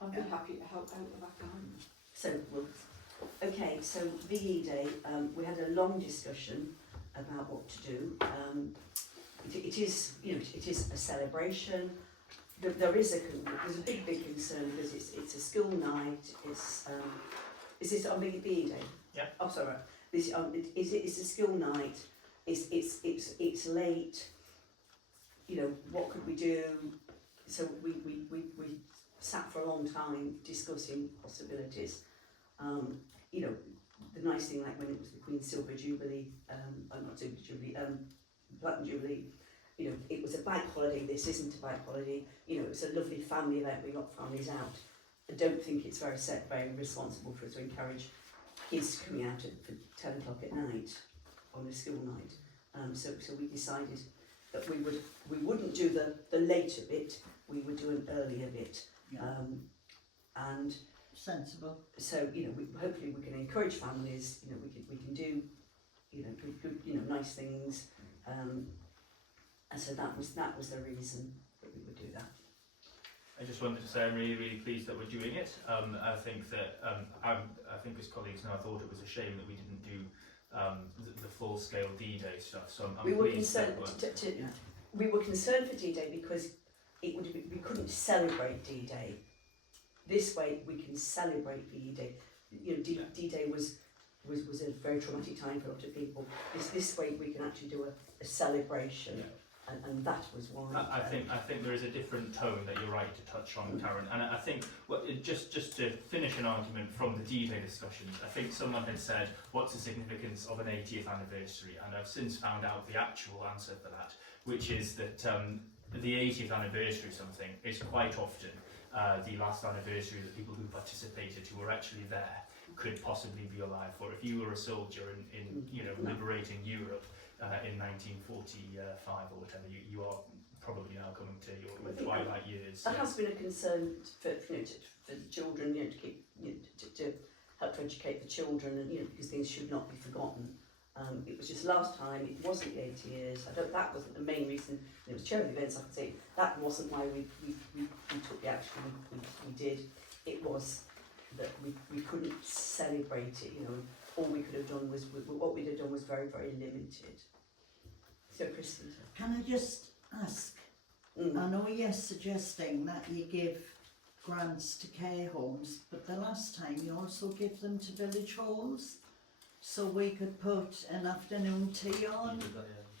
I'd be Yeah. happy to help out with that guy. So okay. So VE Day, we had a long discussion about what to do. It is a celebration. There's a big concern because it's a school night. Is this on VE Day? Yeah. Oh, sorry. It's a school night. It's late. You know, what could we do? So we sat for a long time discussing possibilities. You know, the nice thing, like when it was the Queen's Silver Jubilee, not Silver Jubilee, Platinum Jubilee, you know, it was a bank holiday. This isn't a bank holiday. You know, it's a lovely family event. We got families out. I don't think it's very responsible for us to encourage kids coming out for 10 o'clock at night on a school night. So we decided that we wouldn't do the later bit. We would do an earlier bit. Yeah. And Sensible. so hopefully we can encourage families. You know, we can do good nice things. And so that was the reason that we would do that. I just wanted to say I'm really, really pleased that we're doing it. I think that I think as colleagues now thought it was a shame that we didn't do the full scale D-Day stuff. So I'm We were pleased that concerned we were concerned for D-Day because we couldn't celebrate D-Day. This way we can celebrate VE Day. You know, D-Day was a very traumatic time for a lot of people. This way we can actually do a celebration. Yeah. And that was why. I think there is a different tone that you're right to touch on, Karen. And I think just to finish an argument from the D-Day discussion, I think someone had said, what's the significance of an 80th anniversary? And I've since found out the actual answer for that, which is that the 80th anniversary of something is quite often the last anniversary that people who participated, who were actually there, could possibly be alive for. If you were a soldier in liberating Europe in 1945 or whatever, you are probably now coming to your twilight years. That has been a concern for the children, to keep to help to educate the children, and because things should not be forgotten. It was just last time. It wasn't the 80 years. That wasn't the main reason. It was charity events. I could say that wasn't why we took the action we did. It was that we couldn't celebrate it. All we could have done was what we'd have done was very, very limited. So, Christine. Can I just ask? I know you're suggesting that you give grants to care homes, but the last time you also give them to village halls, so we could put an afternoon tea on,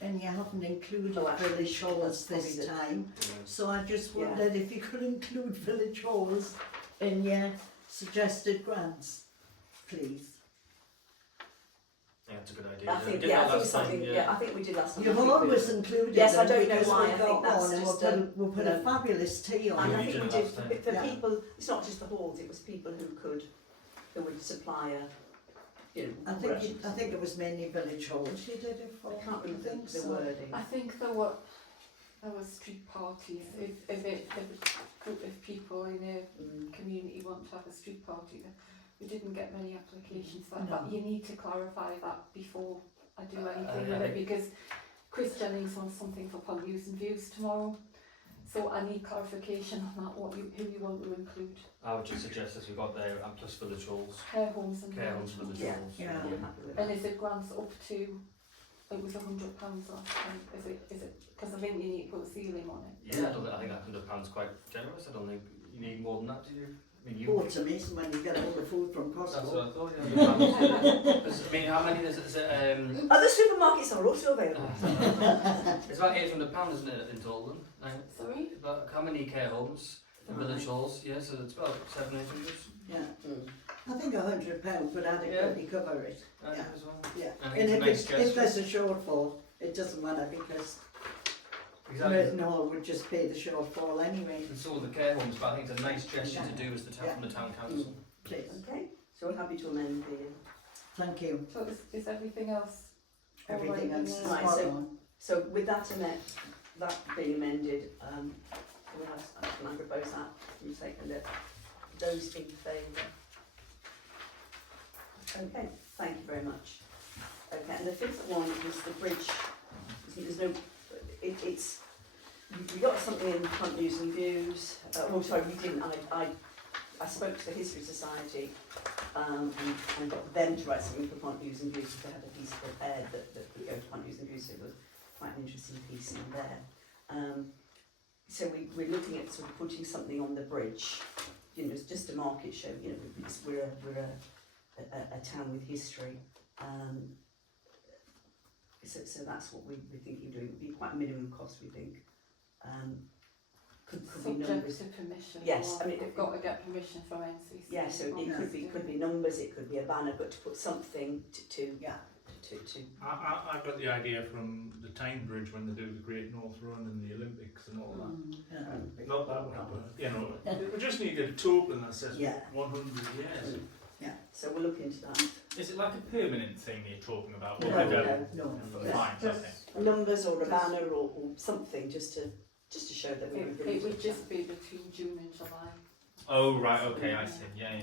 and you haven't included village halls this time. So I just wondered if you could include village halls in your suggested grants, please. Yeah, that's a good idea. I think, I think we did last time. You've always included Yes, I them don't know because why. we've I got think that's one and just we'll put a fabulous tea on. And Yeah, I we think we did did last for time. people. It's not just the halls; it was people who would supply I think it was mainly village halls you did it for. I can't remember the so. wording. I think there were our street parties, if a group of people in a community want to have a street party, we didn't get many applications for that, but you need to clarify that before I do anything with it, because Chris Jennings wants something for Pond Views and Views tomorrow, so I need clarification on that, who you want to include. I would just suggest, as we got there, and plus village halls. Care homes and Care homes, village Yeah. halls. Yeah. We're happy with And that. is it grants up to, it was £100 last time, is it, because I think you need to put a ceiling on it. Yeah, I think £100 quite generous. I don't think you need more than that, do you? I mean, you. Autumn is when you get all the food from That's Costco. what I thought. Yeah, I mean, how many is it? Other supermarkets are also available. It's about £800, isn't it, in total? Sorry? But how many care homes and village halls? Yeah, so it's about 700-800. Yeah. I think £100 would adequately cover it. Yeah. Yeah. As well. Yeah. I think And it's a nice if gesture. there's a shortfall, it doesn't matter because Exactly. Merton Hall would just pay the shortfall anyway. And so the care homes, but I think it's a nice gesture to do as the town, Yeah. from the town council. Please. Okay, so we're happy to amend the... Thank you. So is everything else all right Everything in else there? Right, spot so- on. So with that being amended, can I propose that? Can you second it? Those in favour? Okay, thank you very much. Okay, and the fifth one is the bridge. There's no, it's, we got something in Front News and Views. Oh, sorry, we didn't. I spoke to the History Society and got them to write something for Front News and Views because they had a piece prepared that would go to Front News and Views, so it was quite an interesting piece in there. So we're looking at sort of putting something on the bridge, you know, it's just a market show, you know, we're a town with history. So that's what we're thinking of doing. It would be quite a minimum cost, we think. Could be Subject numbers. to permission. Yes, or I mean, they've got to get permission from NCC. Yeah, so it could be numbers, it could be a banner, but to put something to I got the idea from the Tyne Bridge when they do the Great North Run and the Olympics and all that. Not that one, but you know, we just needed a token that says 100 years. Yeah, so we'll look into that. Is it like a permanent thing that you're talking about? No, Or no. Fine, Just- okay. Numbers or a banner or something just to show that we're It would just be between June and July. Oh, right, okay, I see. Yeah. Are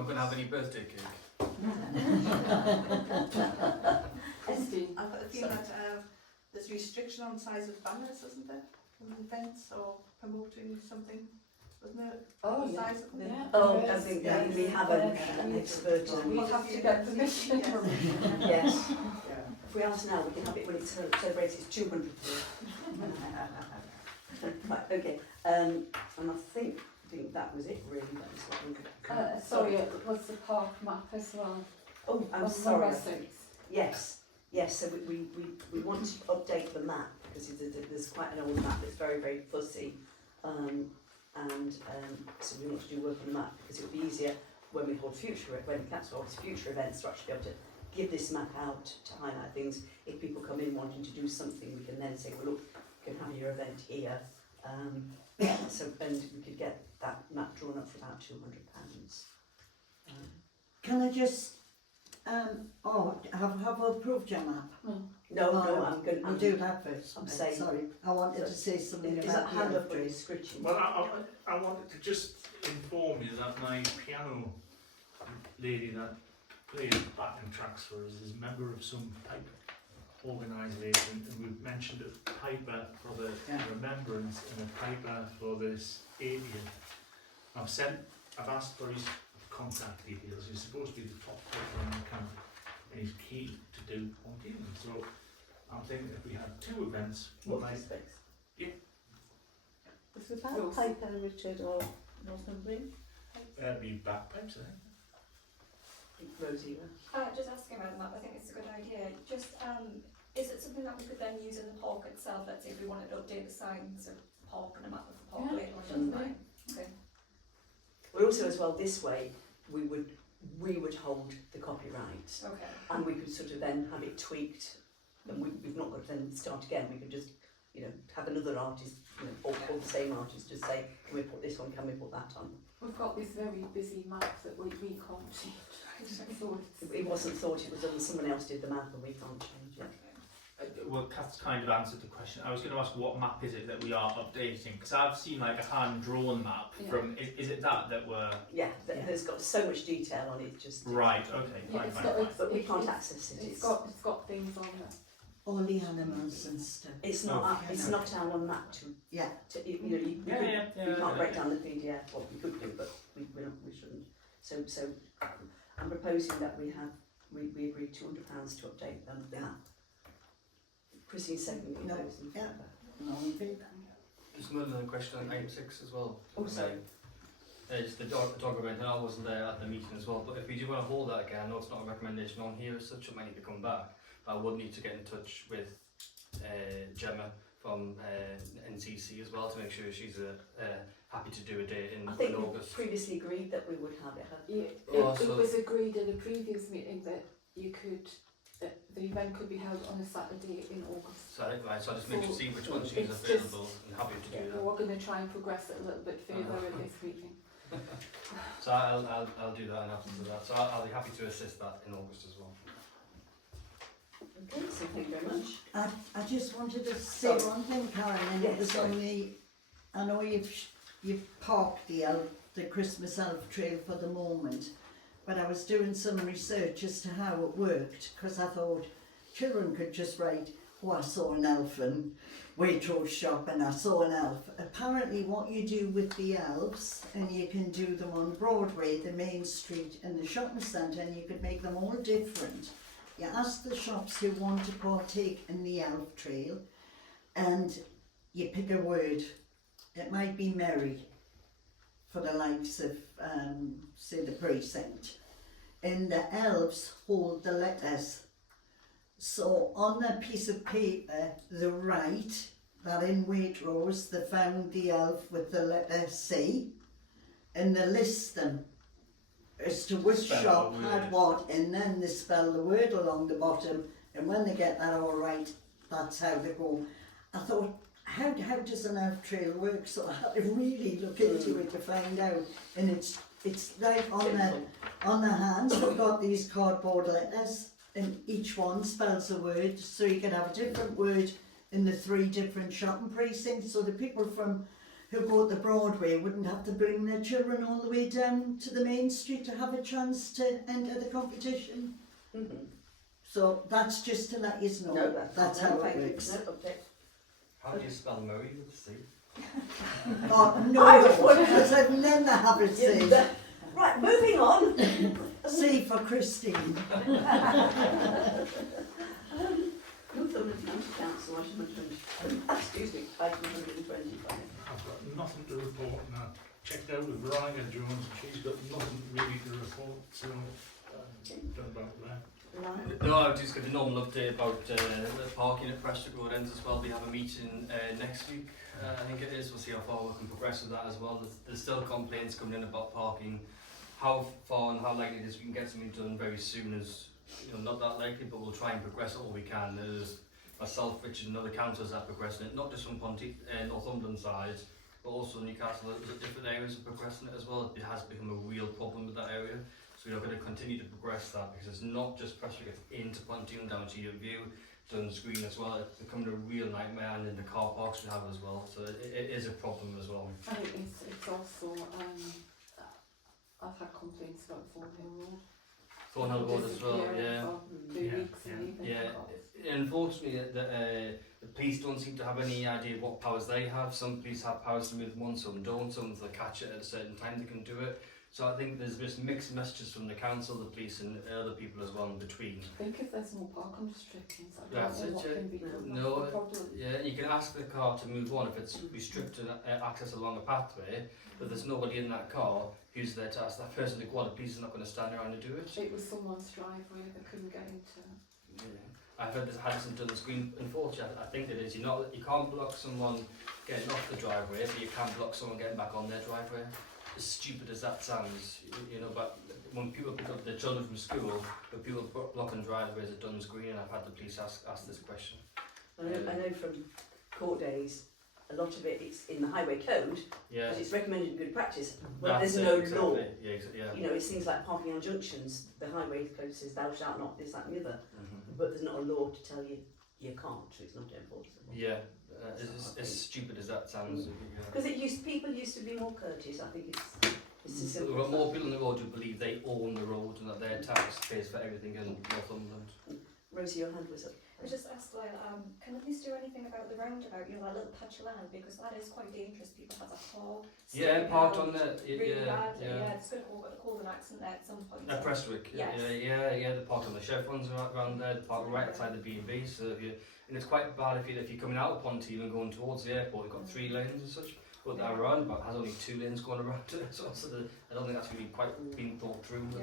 we going to have any birthday cake? Estine? I've got a feeling that there's restriction on size of banners, isn't there? On events or promoting something, wasn't there? Oh, The yeah. size of them? Yeah. Oh, I Yes, think yes, we have an yes. expert. We have to get permission from Yes. If we ask now, we can have it when it celebrates its 200th year. Right, okay. And I think that was it really. That was what we could. sorry, it was the park map as well. Oh, I'm On sorry. number 6. Yes. So we want to update the map because there's quite an old map that's very, very fussy. So we want to do work on the map because it would be easier when the council holds future events to actually be able to give this map out to highlight things. If people come in wanting to do something, we can then say, well, look, you can have your event here. And we could get that map drawn up for about £200. Can I just, have we approved your map? No, I'm going. I'll do that first. I'm saying- Sorry, I wanted to say something Is that about hand the up or bridge. scritching? Well, I wanted to just inform you that my piano lady that plays backing tracks for us is a member of some pipe organisation, and we've mentioned a piper for the remembrance and a piper for this 80th. I've asked for his contact details. He's supposed to be the top piper in the county, and he's keen to do Ponteland. So I'm thinking if we had 2 events, we might. Was the bagpipe Richard or Northumberland? Be bagpipes, I think. Rosie. Just asking about the map, I think it's a good idea. Just, is it something that we could then use in the park itself? Let's say if we wanted to update the signs of the park and a map of the park Yeah, later on down the line. Okay. Well, also as well, this way we would hold the copyright, Okay. and we could sort of then have it tweaked, and we've not got to then start again. We could just, you know, have another artist, you know, or the same artist, just say, can we put this on? Can we put that on? We've got this very busy map that we can't change. So It wasn't thought it was done. Someone else did the map, and we can't change it. well, Kath's kind of answered the question. I was going to ask what map is it that we are updating? Because I've seen like a hand-drawn map from. Is it that we're? Yeah, there's got so much detail on it. Just Right. Okay. Yeah, Fine. it's Fine. got- Fine. but we can't access it. It's got things on there. All the animals and stuff. It's not. It's not our map to. Yeah. To, you know, you, Yeah, could, yeah, yeah. we can't yeah. break down the PDF. Well, we could do, but we shouldn't. So I'm proposing that we agree £200 to update the map. Christine seconding No, those in yeah. favour. No, in favour. Just another question on item 6 as well. Oh, sorry. It's the dog event, and I wasn't there at the meeting as well, but if we do want to hold that again, I know it's not a recommendation on here as such, it might need to come back. I would need to get in touch with Gemma from NCC as well to make sure she's happy to do a date in, I think in we August. previously agreed that we would have it. It was agreed at a previous meeting that you could, that the event could be held on a Saturday in August. So I just need to see which one she's it's available and happy to do that. We're going to try and progress it a little bit further in this meeting. So I'll do that and after that. So I'll be happy to assist that in August as well. Okay, so thank you very much. I just wanted to say Sorry. one thing, Karen, and Yes, it was sorry. only, I know you've parked the Christmas elf trail for the moment, but I was doing some research as to how it worked, because I thought children could just write, oh, I saw an elf in Waitrose shop and I saw an elf. Apparently what you do with the elves, and you can do them on Broadway, the main street and the shopping centre, and you could make them all different. You ask the shops who want to partake in the elf trail, and you pick a word. It might be merry, for the likes of, say, the precinct. And the elves hold the letters. So on a piece of paper, they write that in Waitrose they found the elf with the letter C, and they list them as to which Spell shop the word. had what, and then they spell the word along the bottom, and when they get that all right, that's how they go. I thought, how does an elf trail work? So I had to really look into it to find out, and it's right on the hands. We've got these cardboard letters, and each one spells a word, so you can have a different word in the 3 different shopping precincts, so the people who go to Broadway wouldn't have to bring their children all the way down to the main street to have a chance to enter the competition. Mm-hmm. So that's just to let you know. No, that's how it works. No update. How do you spell Murray with a C? Oh no, because I've never have a C. Right, moving on. C for Christine. Northumberland Council, excuse me, item 125. I've got nothing to report, and I checked out with Ryan Jones, and she's got nothing really to report, so done about that. Right. No, I was just got a normal update about the parking at Prestwick Road Ends as well. We have a meeting next week, I think it is. We'll see how far we can progress with that as well. There's still complaints coming in about parking. How far and how likely it is we can get something done very soon is, not that likely, but we'll try and progress it all we can. There's myself, Richard, and other councillors are progressing it, not just from Northumberland side, but also Newcastle. There's different areas are progressing it as well. It has become a real problem with that area. So we are going to continue to progress that, because it's not just Prestwick, it's into Ponteland down to your view, Duns Green as well. It's becoming a real nightmare, and in the car parks we have as well. So it is a problem as well. I think it's also, I've had complaints about Thornhill Road. Thornhill Road as well, yeah. For 2 Yeah, weeks and even Yeah, cars. unfortunately, the police don't seem to have any idea what powers they have. Some police have powers to move one, some don't. Some if they catch it at a certain time, they can do it. So I think there's just mixed messages from the council, the police, and other people as well in between. I think if there's no parking restrictions, I That's don't know it, what yeah. can be done. No, That's the problem. Yeah, you can ask the car to move on if it's restricted access along a pathway, but there's nobody in that car who's there to ask that person to go on. The police are not going to stand around and do it. It was someone's driveway that couldn't get into. Yeah. I've heard this Haddison done the screen. Unfortunately, I think it is. You can't block someone getting off the driveway, but you can block someone getting back on their driveway. As stupid as that sounds, but when people pick up their children from school, but people blocking driveways at Duns Green, and I've had the police ask this question. I know from court days, a lot of it's in the highway code, Yeah. because it's recommended in good practice, but That's there's it, no exactly. law. Yeah, yeah. It's things like parking on junctions. The highway code says thou shalt not this, that and the other, Mhm. but there's not a law to tell you you can't, it's not enforceable. Yeah, as stupid as that sounds. Because people used to be more courteous. I think it's as We've simple got as more that. people on the road who believe they own the road and that their tax pays for everything in Northumberland. Rosie, your hand was up. I just asked, can the police do anything about the roundabout, you know, that little patch of land, because that is quite dangerous, people have a car. Yeah, part on the Really yeah, badly, yeah. it's going to cause an accident there at some point. Prestwick, Yes. yeah, the part on the chevrons around there, the part right outside the B&B, so if you, and it's quite bad if you're coming out of Ponteland and going towards the airport, you've got 3 lanes and such, but that roundabout has only 2 lanes going around it, so I don't think that's really quite been thought through with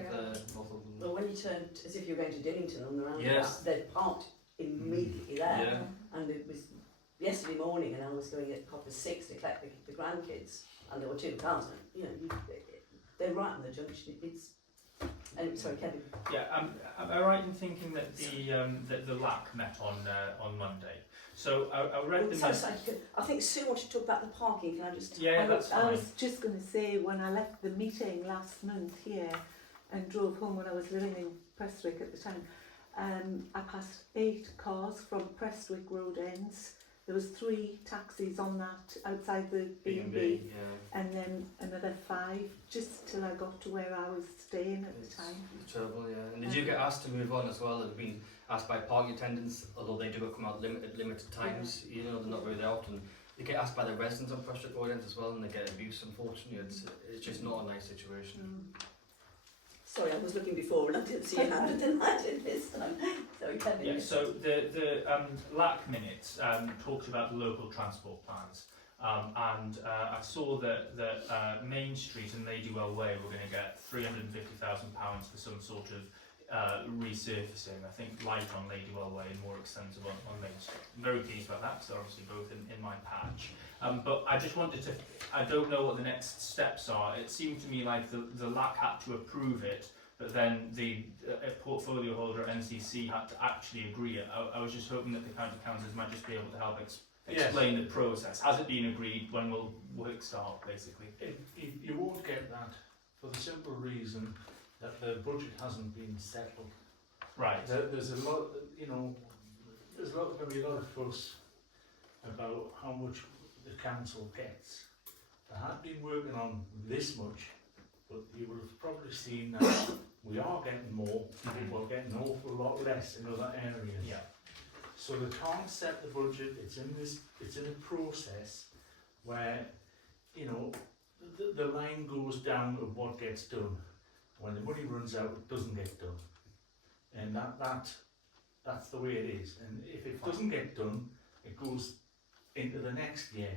Northumberland. Well, when you turned, as if you were going to Dillington on the roundabout, Yes. they parked immediately there. Yeah. And it was yesterday morning, and I was going at 6:30 to collect the grandkids, and there were 2 cars. And, you know, they're right on the junction. Sorry, Kevin. Yeah, am I right in thinking that the LAC met on Monday? So I read the I think Sue wanted to talk about the parking. Can I just? Yeah, that's fine. I was just going to say, when I left the meeting last month here and drove home when I was living in Prestwick at the time, I passed 8 cars from Prestwick road ends. There was 3 taxis on that outside the B&B, and then another 5 just till I got to where I was staying at the time. It's terrible, yeah. And did you get asked to move on as well? Have been asked by parking attendants, although they do come out limited times, you know, they're not very often. You get asked by the residents on Prestwick road ends as well, and they get abuse, unfortunately. It's just not a nice situation. Sorry, I was looking before and I didn't see your hand, and I did this time. Sorry, Kevin. Yeah, so the LAC minutes talked about the local transport plans, and I saw that Main Street and Ladywell Way were going to get £350,000 for some sort of resurfacing. I think light on Ladywell Way and more extensive on Main Street. I'm very pleased about that, because obviously both in my patch. But I just wanted to, I don't know what the next steps are. It seemed to me like the LAC had to approve it, but then the portfolio holder NCC had to actually agree it. I was just hoping that the county councillors might just be able to help explain the process. Has it been agreed? When will work start, basically? You won't get that for the simple reason that the budget hasn't been settled. Right. There's a lot, you know, there's going to be a lot of fuss about how much the council gets. They have been working on this much, but you will have probably seen that we are getting more, we're getting an awful lot less in other areas. Yeah. So they can't set the budget. It's in a process where, you know, the line goes down of what gets done. When the money runs out, it doesn't get done, and that's the way it is. And if it doesn't get done, it goes into the next year.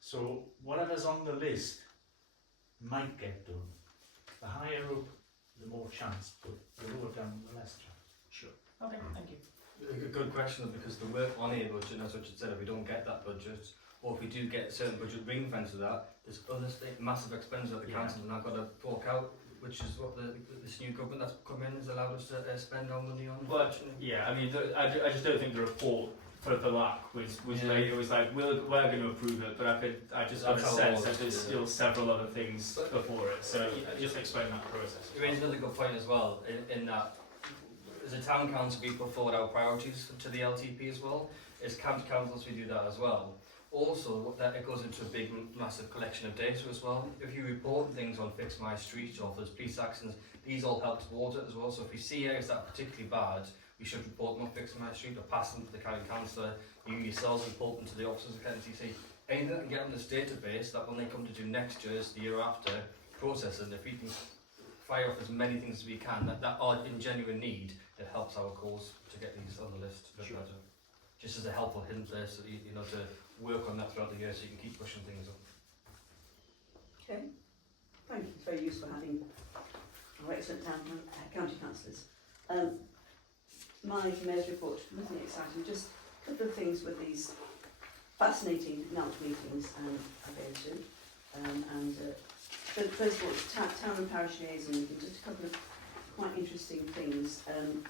So whatever's on the list might get done. The higher up, the more chance, but the lower down, the less chance. Sure. Okay, thank you. A good question, because the work on a budget, as Richard said, if we don't get that budget, or if we do get a certain budget ring fence to that, there's other massive expenditure that the council have now got to fork out, which is what this new government that's come in has allowed us to spend our money on. But yeah, I mean, I just don't think the report for the LAC was made. It was like we're going to approve it, but I just got a sense that there's still several other things before it. So just explain that process. You raised another good point as well, in that as a town council we put forward our priorities to the LTP as well. As county councils we do that as well. Also, that it goes into a big, massive collection of data as well. If you report things on Fix My Street or if there's police actions, these all help towards it as well. So if we see areas that are particularly bad, we should report them on Fix My Street or pass them to the county councillor. You yourselves report them to the officers of NCC. Anything that can get on this database that when they come to do next year's, the year after, process it. If we can fire off as many things as we can that are in genuine need, it helps our cause to get these on the list a bit better. Just as a helpful hint there, so you know, to work on that throughout the year so you can keep pushing things up. Okay, thank you. It's very useful having our excellent county councillors. My mayor's report, nothing exciting, just a couple of things with these fascinating NALC meetings I've been to. But first of all, town and parish liaison meeting, just a couple of quite interesting things.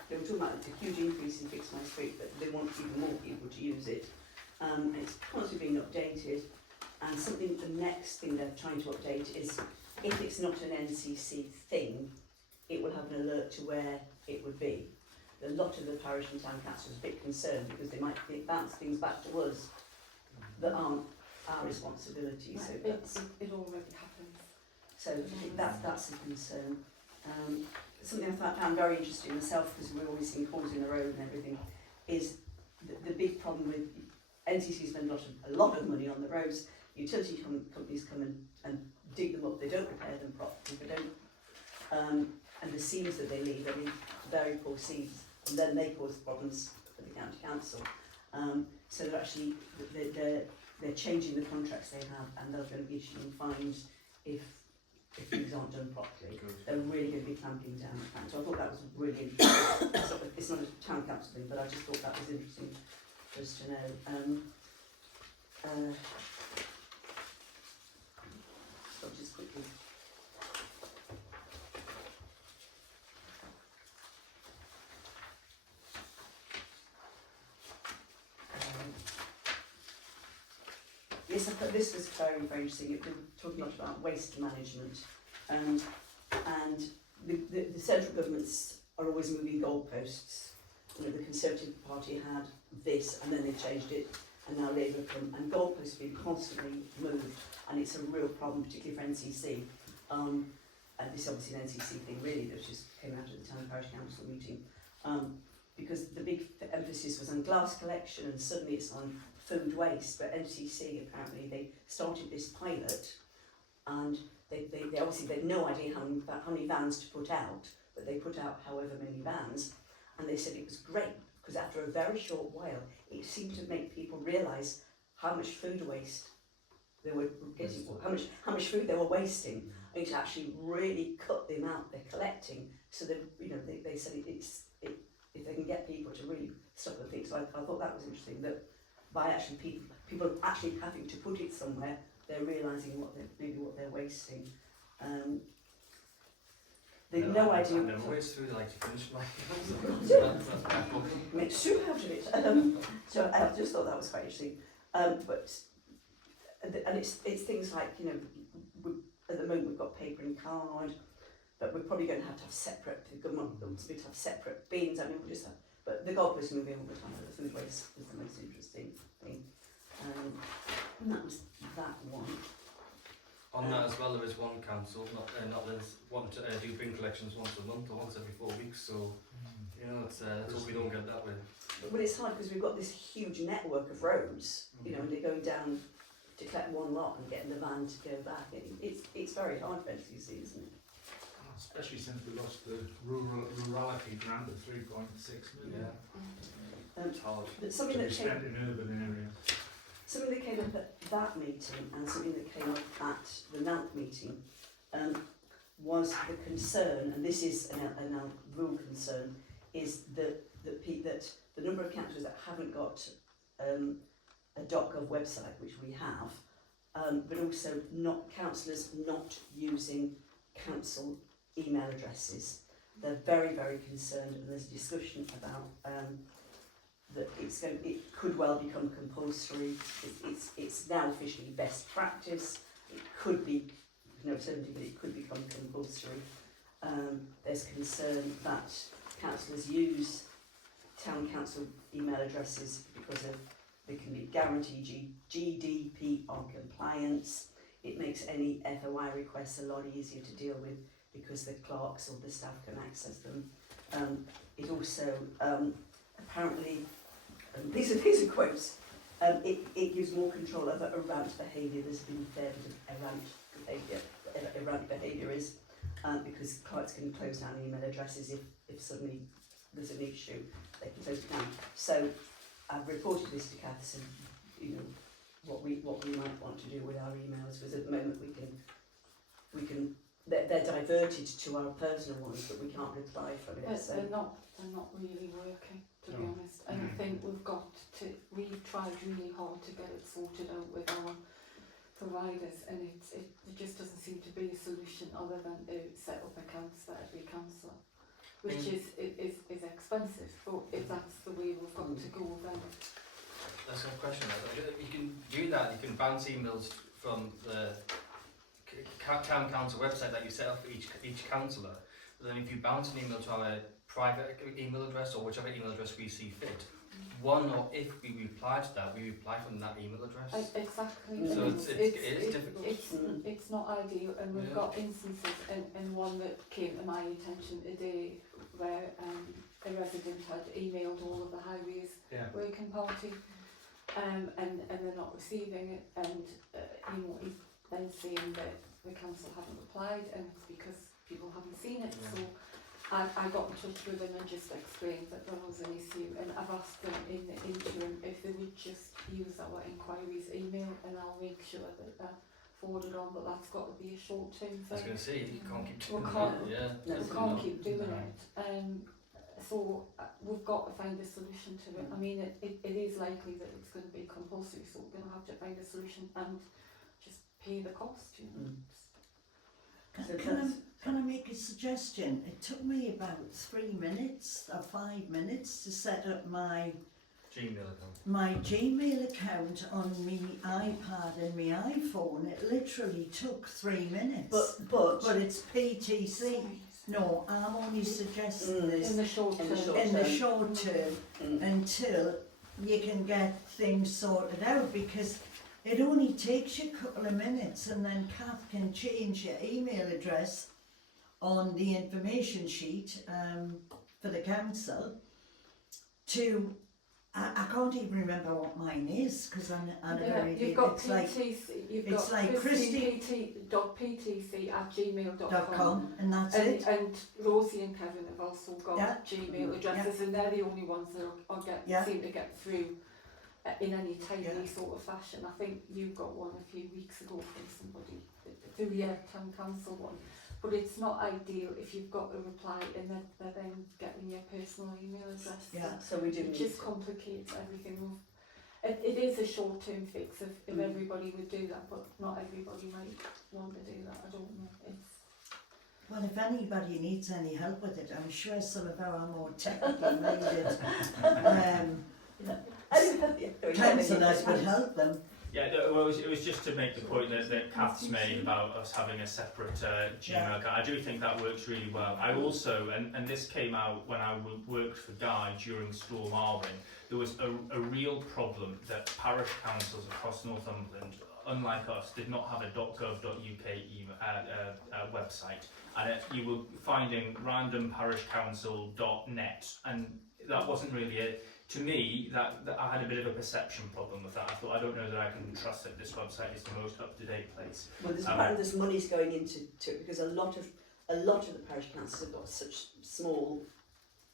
They were talking about a huge increase in Fix My Street, but they want even more people to use it. It's constantly being updated, and the next thing they're trying to update is if it's not an NCC thing, it will have an alert to where it would be. a lot of the parish and town councils are a bit concerned because they might bounce things back to us that aren't our responsibility. So that's, it already happens. so I think that's a concern. Something I found very interesting myself, because we're always seeing holes in the road and everything, is the big problem with NCC spend a lot of money on the roads. Utility companies come and dig them up. They don't repair them properly. They don't, and the seams that they leave, I mean, very poor seams, and then they cause problems for the county council. So they're actually they're changing the contracts they have, and they're going to be issuing fines if things aren't done properly. They're really going to be clamping down on that. So I thought that was really interesting. It's not a town council thing, but I just thought that was interesting for us to know. So just quickly. Yes, I thought this was very, very interesting. We're talking a lot about waste management, and the central governments are always moving goalposts. You know, the Conservative Party had this, and then they changed it, and now Labour come, and goalposts have been constantly moved, and it's a real problem, particularly for NCC. And this is obviously an NCC thing, really, that just came out of the Town Parish Council meeting, because the big emphasis was on glass collection, and suddenly it's on food waste. But NCC, apparently, they started this pilot, and they obviously they had no idea how many vans to put out, but they put out however many vans, and they said it was great because after a very short while, it seemed to make people realise how much food waste they were getting, how much food they were wasting, and to actually really cut the amount they're collecting. So that, you know, they said if they can get people to really stop the thing. So I thought that was interesting, that by actually people actually having to put it somewhere, they're realising what they're wasting. They've no idea. I never waste food. I like to finish my. Make soup out of it. So I just thought that was quite interesting. But it's things like, you know, at the moment we've got paper and card, but we're probably going to have separate. The government wants me to have separate bins. I mean, we'll just have. But the goalposts moving all the time. The food waste is the most interesting thing. And that was that one. On that as well, there is one council, not there's one to do bin collections once a month or once every 4 weeks. So you know, let's hope we don't get that way. Well, it's hard because we've got this huge network of roads, you know, and they're going down to collect one lot and getting the van to go back. It's very hard for NCC, isn't it? Especially since we lost the rurality grant of 3.6 million. Yeah. It's hard. But something To be that came, spent in urban areas. something that came up at that meeting and something that came up at the NALC meeting was the concern, and this is a NALC rule concern, is that the number of councillors that haven't got a .gov website, which we have, but also councillors not using council email addresses. They're very, very concerned, and there's a discussion about that it could well become compulsory. It's now officially best practice. It could be, certainty, but it could become compulsory. There's concern that councillors use town council email addresses because they can be guaranteed GDPR compliance. It makes any FOI requests a lot easier to deal with because the clerks or the staff can access them. It also apparently, these are quotes, it gives more control over errant behaviour. There's been a fair bit of errant behaviour is because clerks can close down email addresses if suddenly there's an issue, they can close it down. So I've reported this to Kath, so you know what we might want to do with our emails, because at the moment we can they're diverted to our personal ones, but we can't reply from it. Yes, So they're not really working, to be honest. And I think we've tried really hard to get it sorted out with our providers, and it just doesn't seem to be a solution other than to set up accounts for every councillor, which is expensive. But if that's the way we've got to go, then That's a question. You can do that. You can bounce emails from the town council website that you set up for each councillor. But then if you bounce an email to our private email address or whichever email address we see fit. One, or if we reply to that, we reply from that email address. Exactly. So it is difficult. It's not ideal, and we've got instances, and one that came to my attention today where a resident had emailed all of the highways working party, and they're not receiving it, and you know, he's then saying that the council haven't replied, and it's because people haven't seen it. So I got in touch with them and just explained that there was an issue, and I've asked them in the interim if they would just use our inquiries email, and I'll make sure that they're forwarded on, but that's got to be a short-term thing. I was going to say, you can't keep We doing can't, that. we can't keep doing it. So we've got to find a solution to it. I mean, it is likely that it's going to be compulsory, so we're going to have to find a solution and just pay the cost, you know. Can I make a suggestion? It took me about 3 minutes or 5 minutes to set up my Gmail account on my iPad and my iPhone. It literally took 3 minutes. But it's PTC. No, I'm only suggesting this in the short term until you can get things sorted out, because it only takes you a couple of minutes, and then Kath can change your email address on the information sheet for the council to, I can't even remember what mine is, because I'm a very, you've got it's PTC, you've it's got like christine.ptc@gmail.com, and that's it. And Rosie and Kevin have also got Gmail addresses, and they're the only ones that seem to get through in any timely sort of fashion. I think you got one a few weeks ago from somebody through your town council one. But it's not ideal if you've got a reply and they're then getting your personal email address. Yeah, so we do. It just complicates everything. It is a short-term fix if everybody would do that, but not everybody might want to do that. I don't know. Well, if anybody needs any help with it, I'm sure some of our more technically minded councillors would help them. Yeah, no, well, it was just to make the point that Kath's made about us having a separate Gmail account. I do think that works really well. I also, and this came out when I worked for Guy during Storm Arwen, there was a real problem that parish councils across Northumberland, unlike us, did not have a .gov.uk website. And you were finding random parishcouncil.net, and that wasn't really it. To me, that I had a bit of a perception problem with that. I thought, I don't know that I can trust that this website is the most up-to-date place. Well, apparently there's money's going into it, because a lot of the parish councils have got such small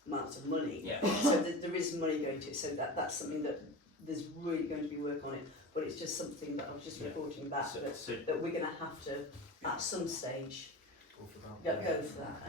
amounts of money. Yeah. So there is money going to it. So that's something that there's really going to be work on it. But it's just something that I was just reporting back that we're going to have to at some stage go for that.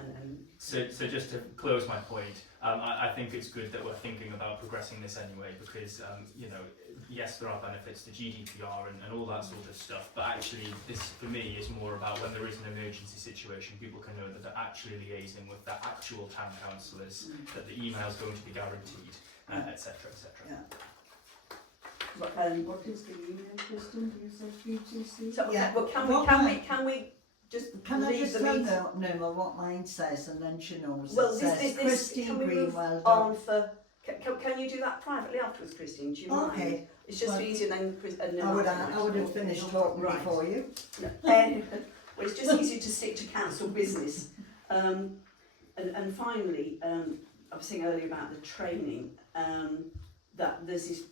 So just to close my point, I think it's good that we're thinking about progressing this anyway, because you know, yes, there are benefits to GDPR and all that sort of stuff, but actually this for me is more about when there is an emergency situation, people can know that they're actually liaising with the actual town councillors, that the email is going to be guaranteed, etc. etc. What is the email, Kristen? Do you say PTC? So, but can we just Can I leave just the tell meeting? Noma what mine says, and then she knows. Well, it this says can Christine we move Greenwell. on for? Can you do that privately afterwards, Christine? Do you mind? Okay. It's just Well, easier than I would have finished talking before you. No. Well, it's just easier to stick to council business. And finally, I was saying earlier about the training. That there's this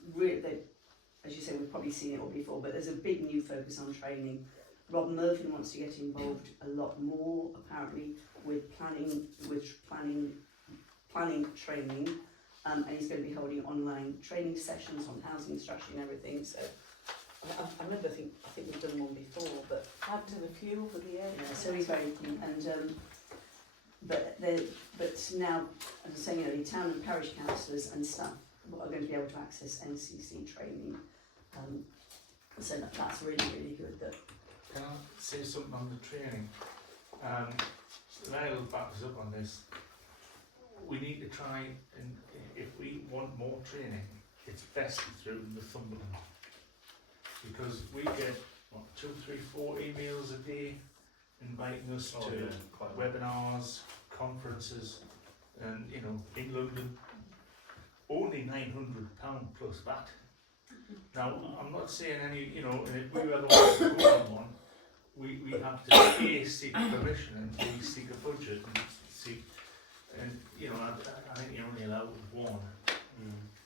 as you say, we've probably seen it all before, but there's a big new focus on training. Rob Murphy wants to get involved a lot more, apparently, with planning training, and he's going to be holding online training sessions on housing strategy and everything. So I remember, I think we've done one before, but I've done a few over the years. yeah, so he's very keen. And but now, as I was saying earlier, town and parish councillors and staff are going to be able to access NCC training. So that's really, really good. That. Can I say something on the training? Rail backs up on this. We need to try, and if we want more training, it's best through Northumberland, because we get 2, 3, 4 emails a day inviting us to webinars, conferences. And, you know, in London, only £900 plus VAT. Now, I'm not saying any, you know, and if we were the ones to go on one, we have to A, seek permission, and B, seek a budget, and seek, and, you know, I think you're only allowed one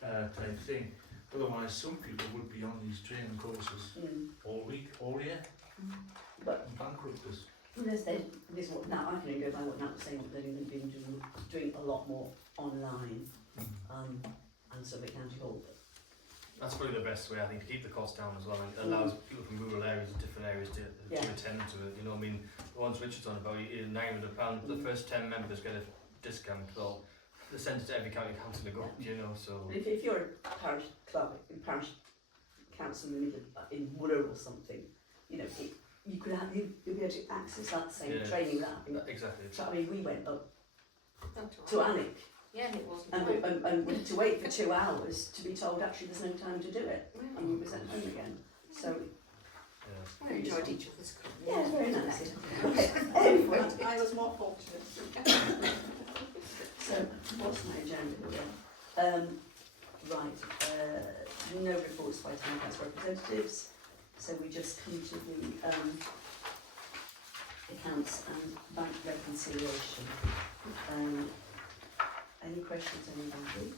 type thing. Otherwise, some people would be on these training courses all week, all year, But and bankrupt us. there's what now I can only go by what Nat was saying. That they've been doing a lot more online, and so they can't hold. That's probably the best way, I think, to keep the cost down as well, and it allows people from rural areas and different areas to attend to it. You know, I mean, the ones Richard's on about, £900, the first 10 members get a discount. Well, they send it to every county council to go, you know, so... If you're a parish club, parish council in Wirral or something, you know, you'll be able to access that same training that. Exactly. So, I mean, we went up to Alnwick. Yeah, and it wasn't. And we had to wait for 2 hours to be told actually there's no time to do it, and we were sent home again. So We enjoyed each other's company. yeah, very nice. Anyway, I was more fortunate. so what's my agenda here? No reports by town council representatives. So we just come to the accounts and bank reconciliation. Any questions, anybody?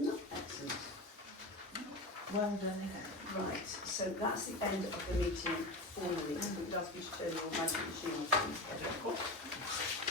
No. Excellent. Well done. Right, so that's the end of the meeting formally. I would ask you to turn your magic machine off, please.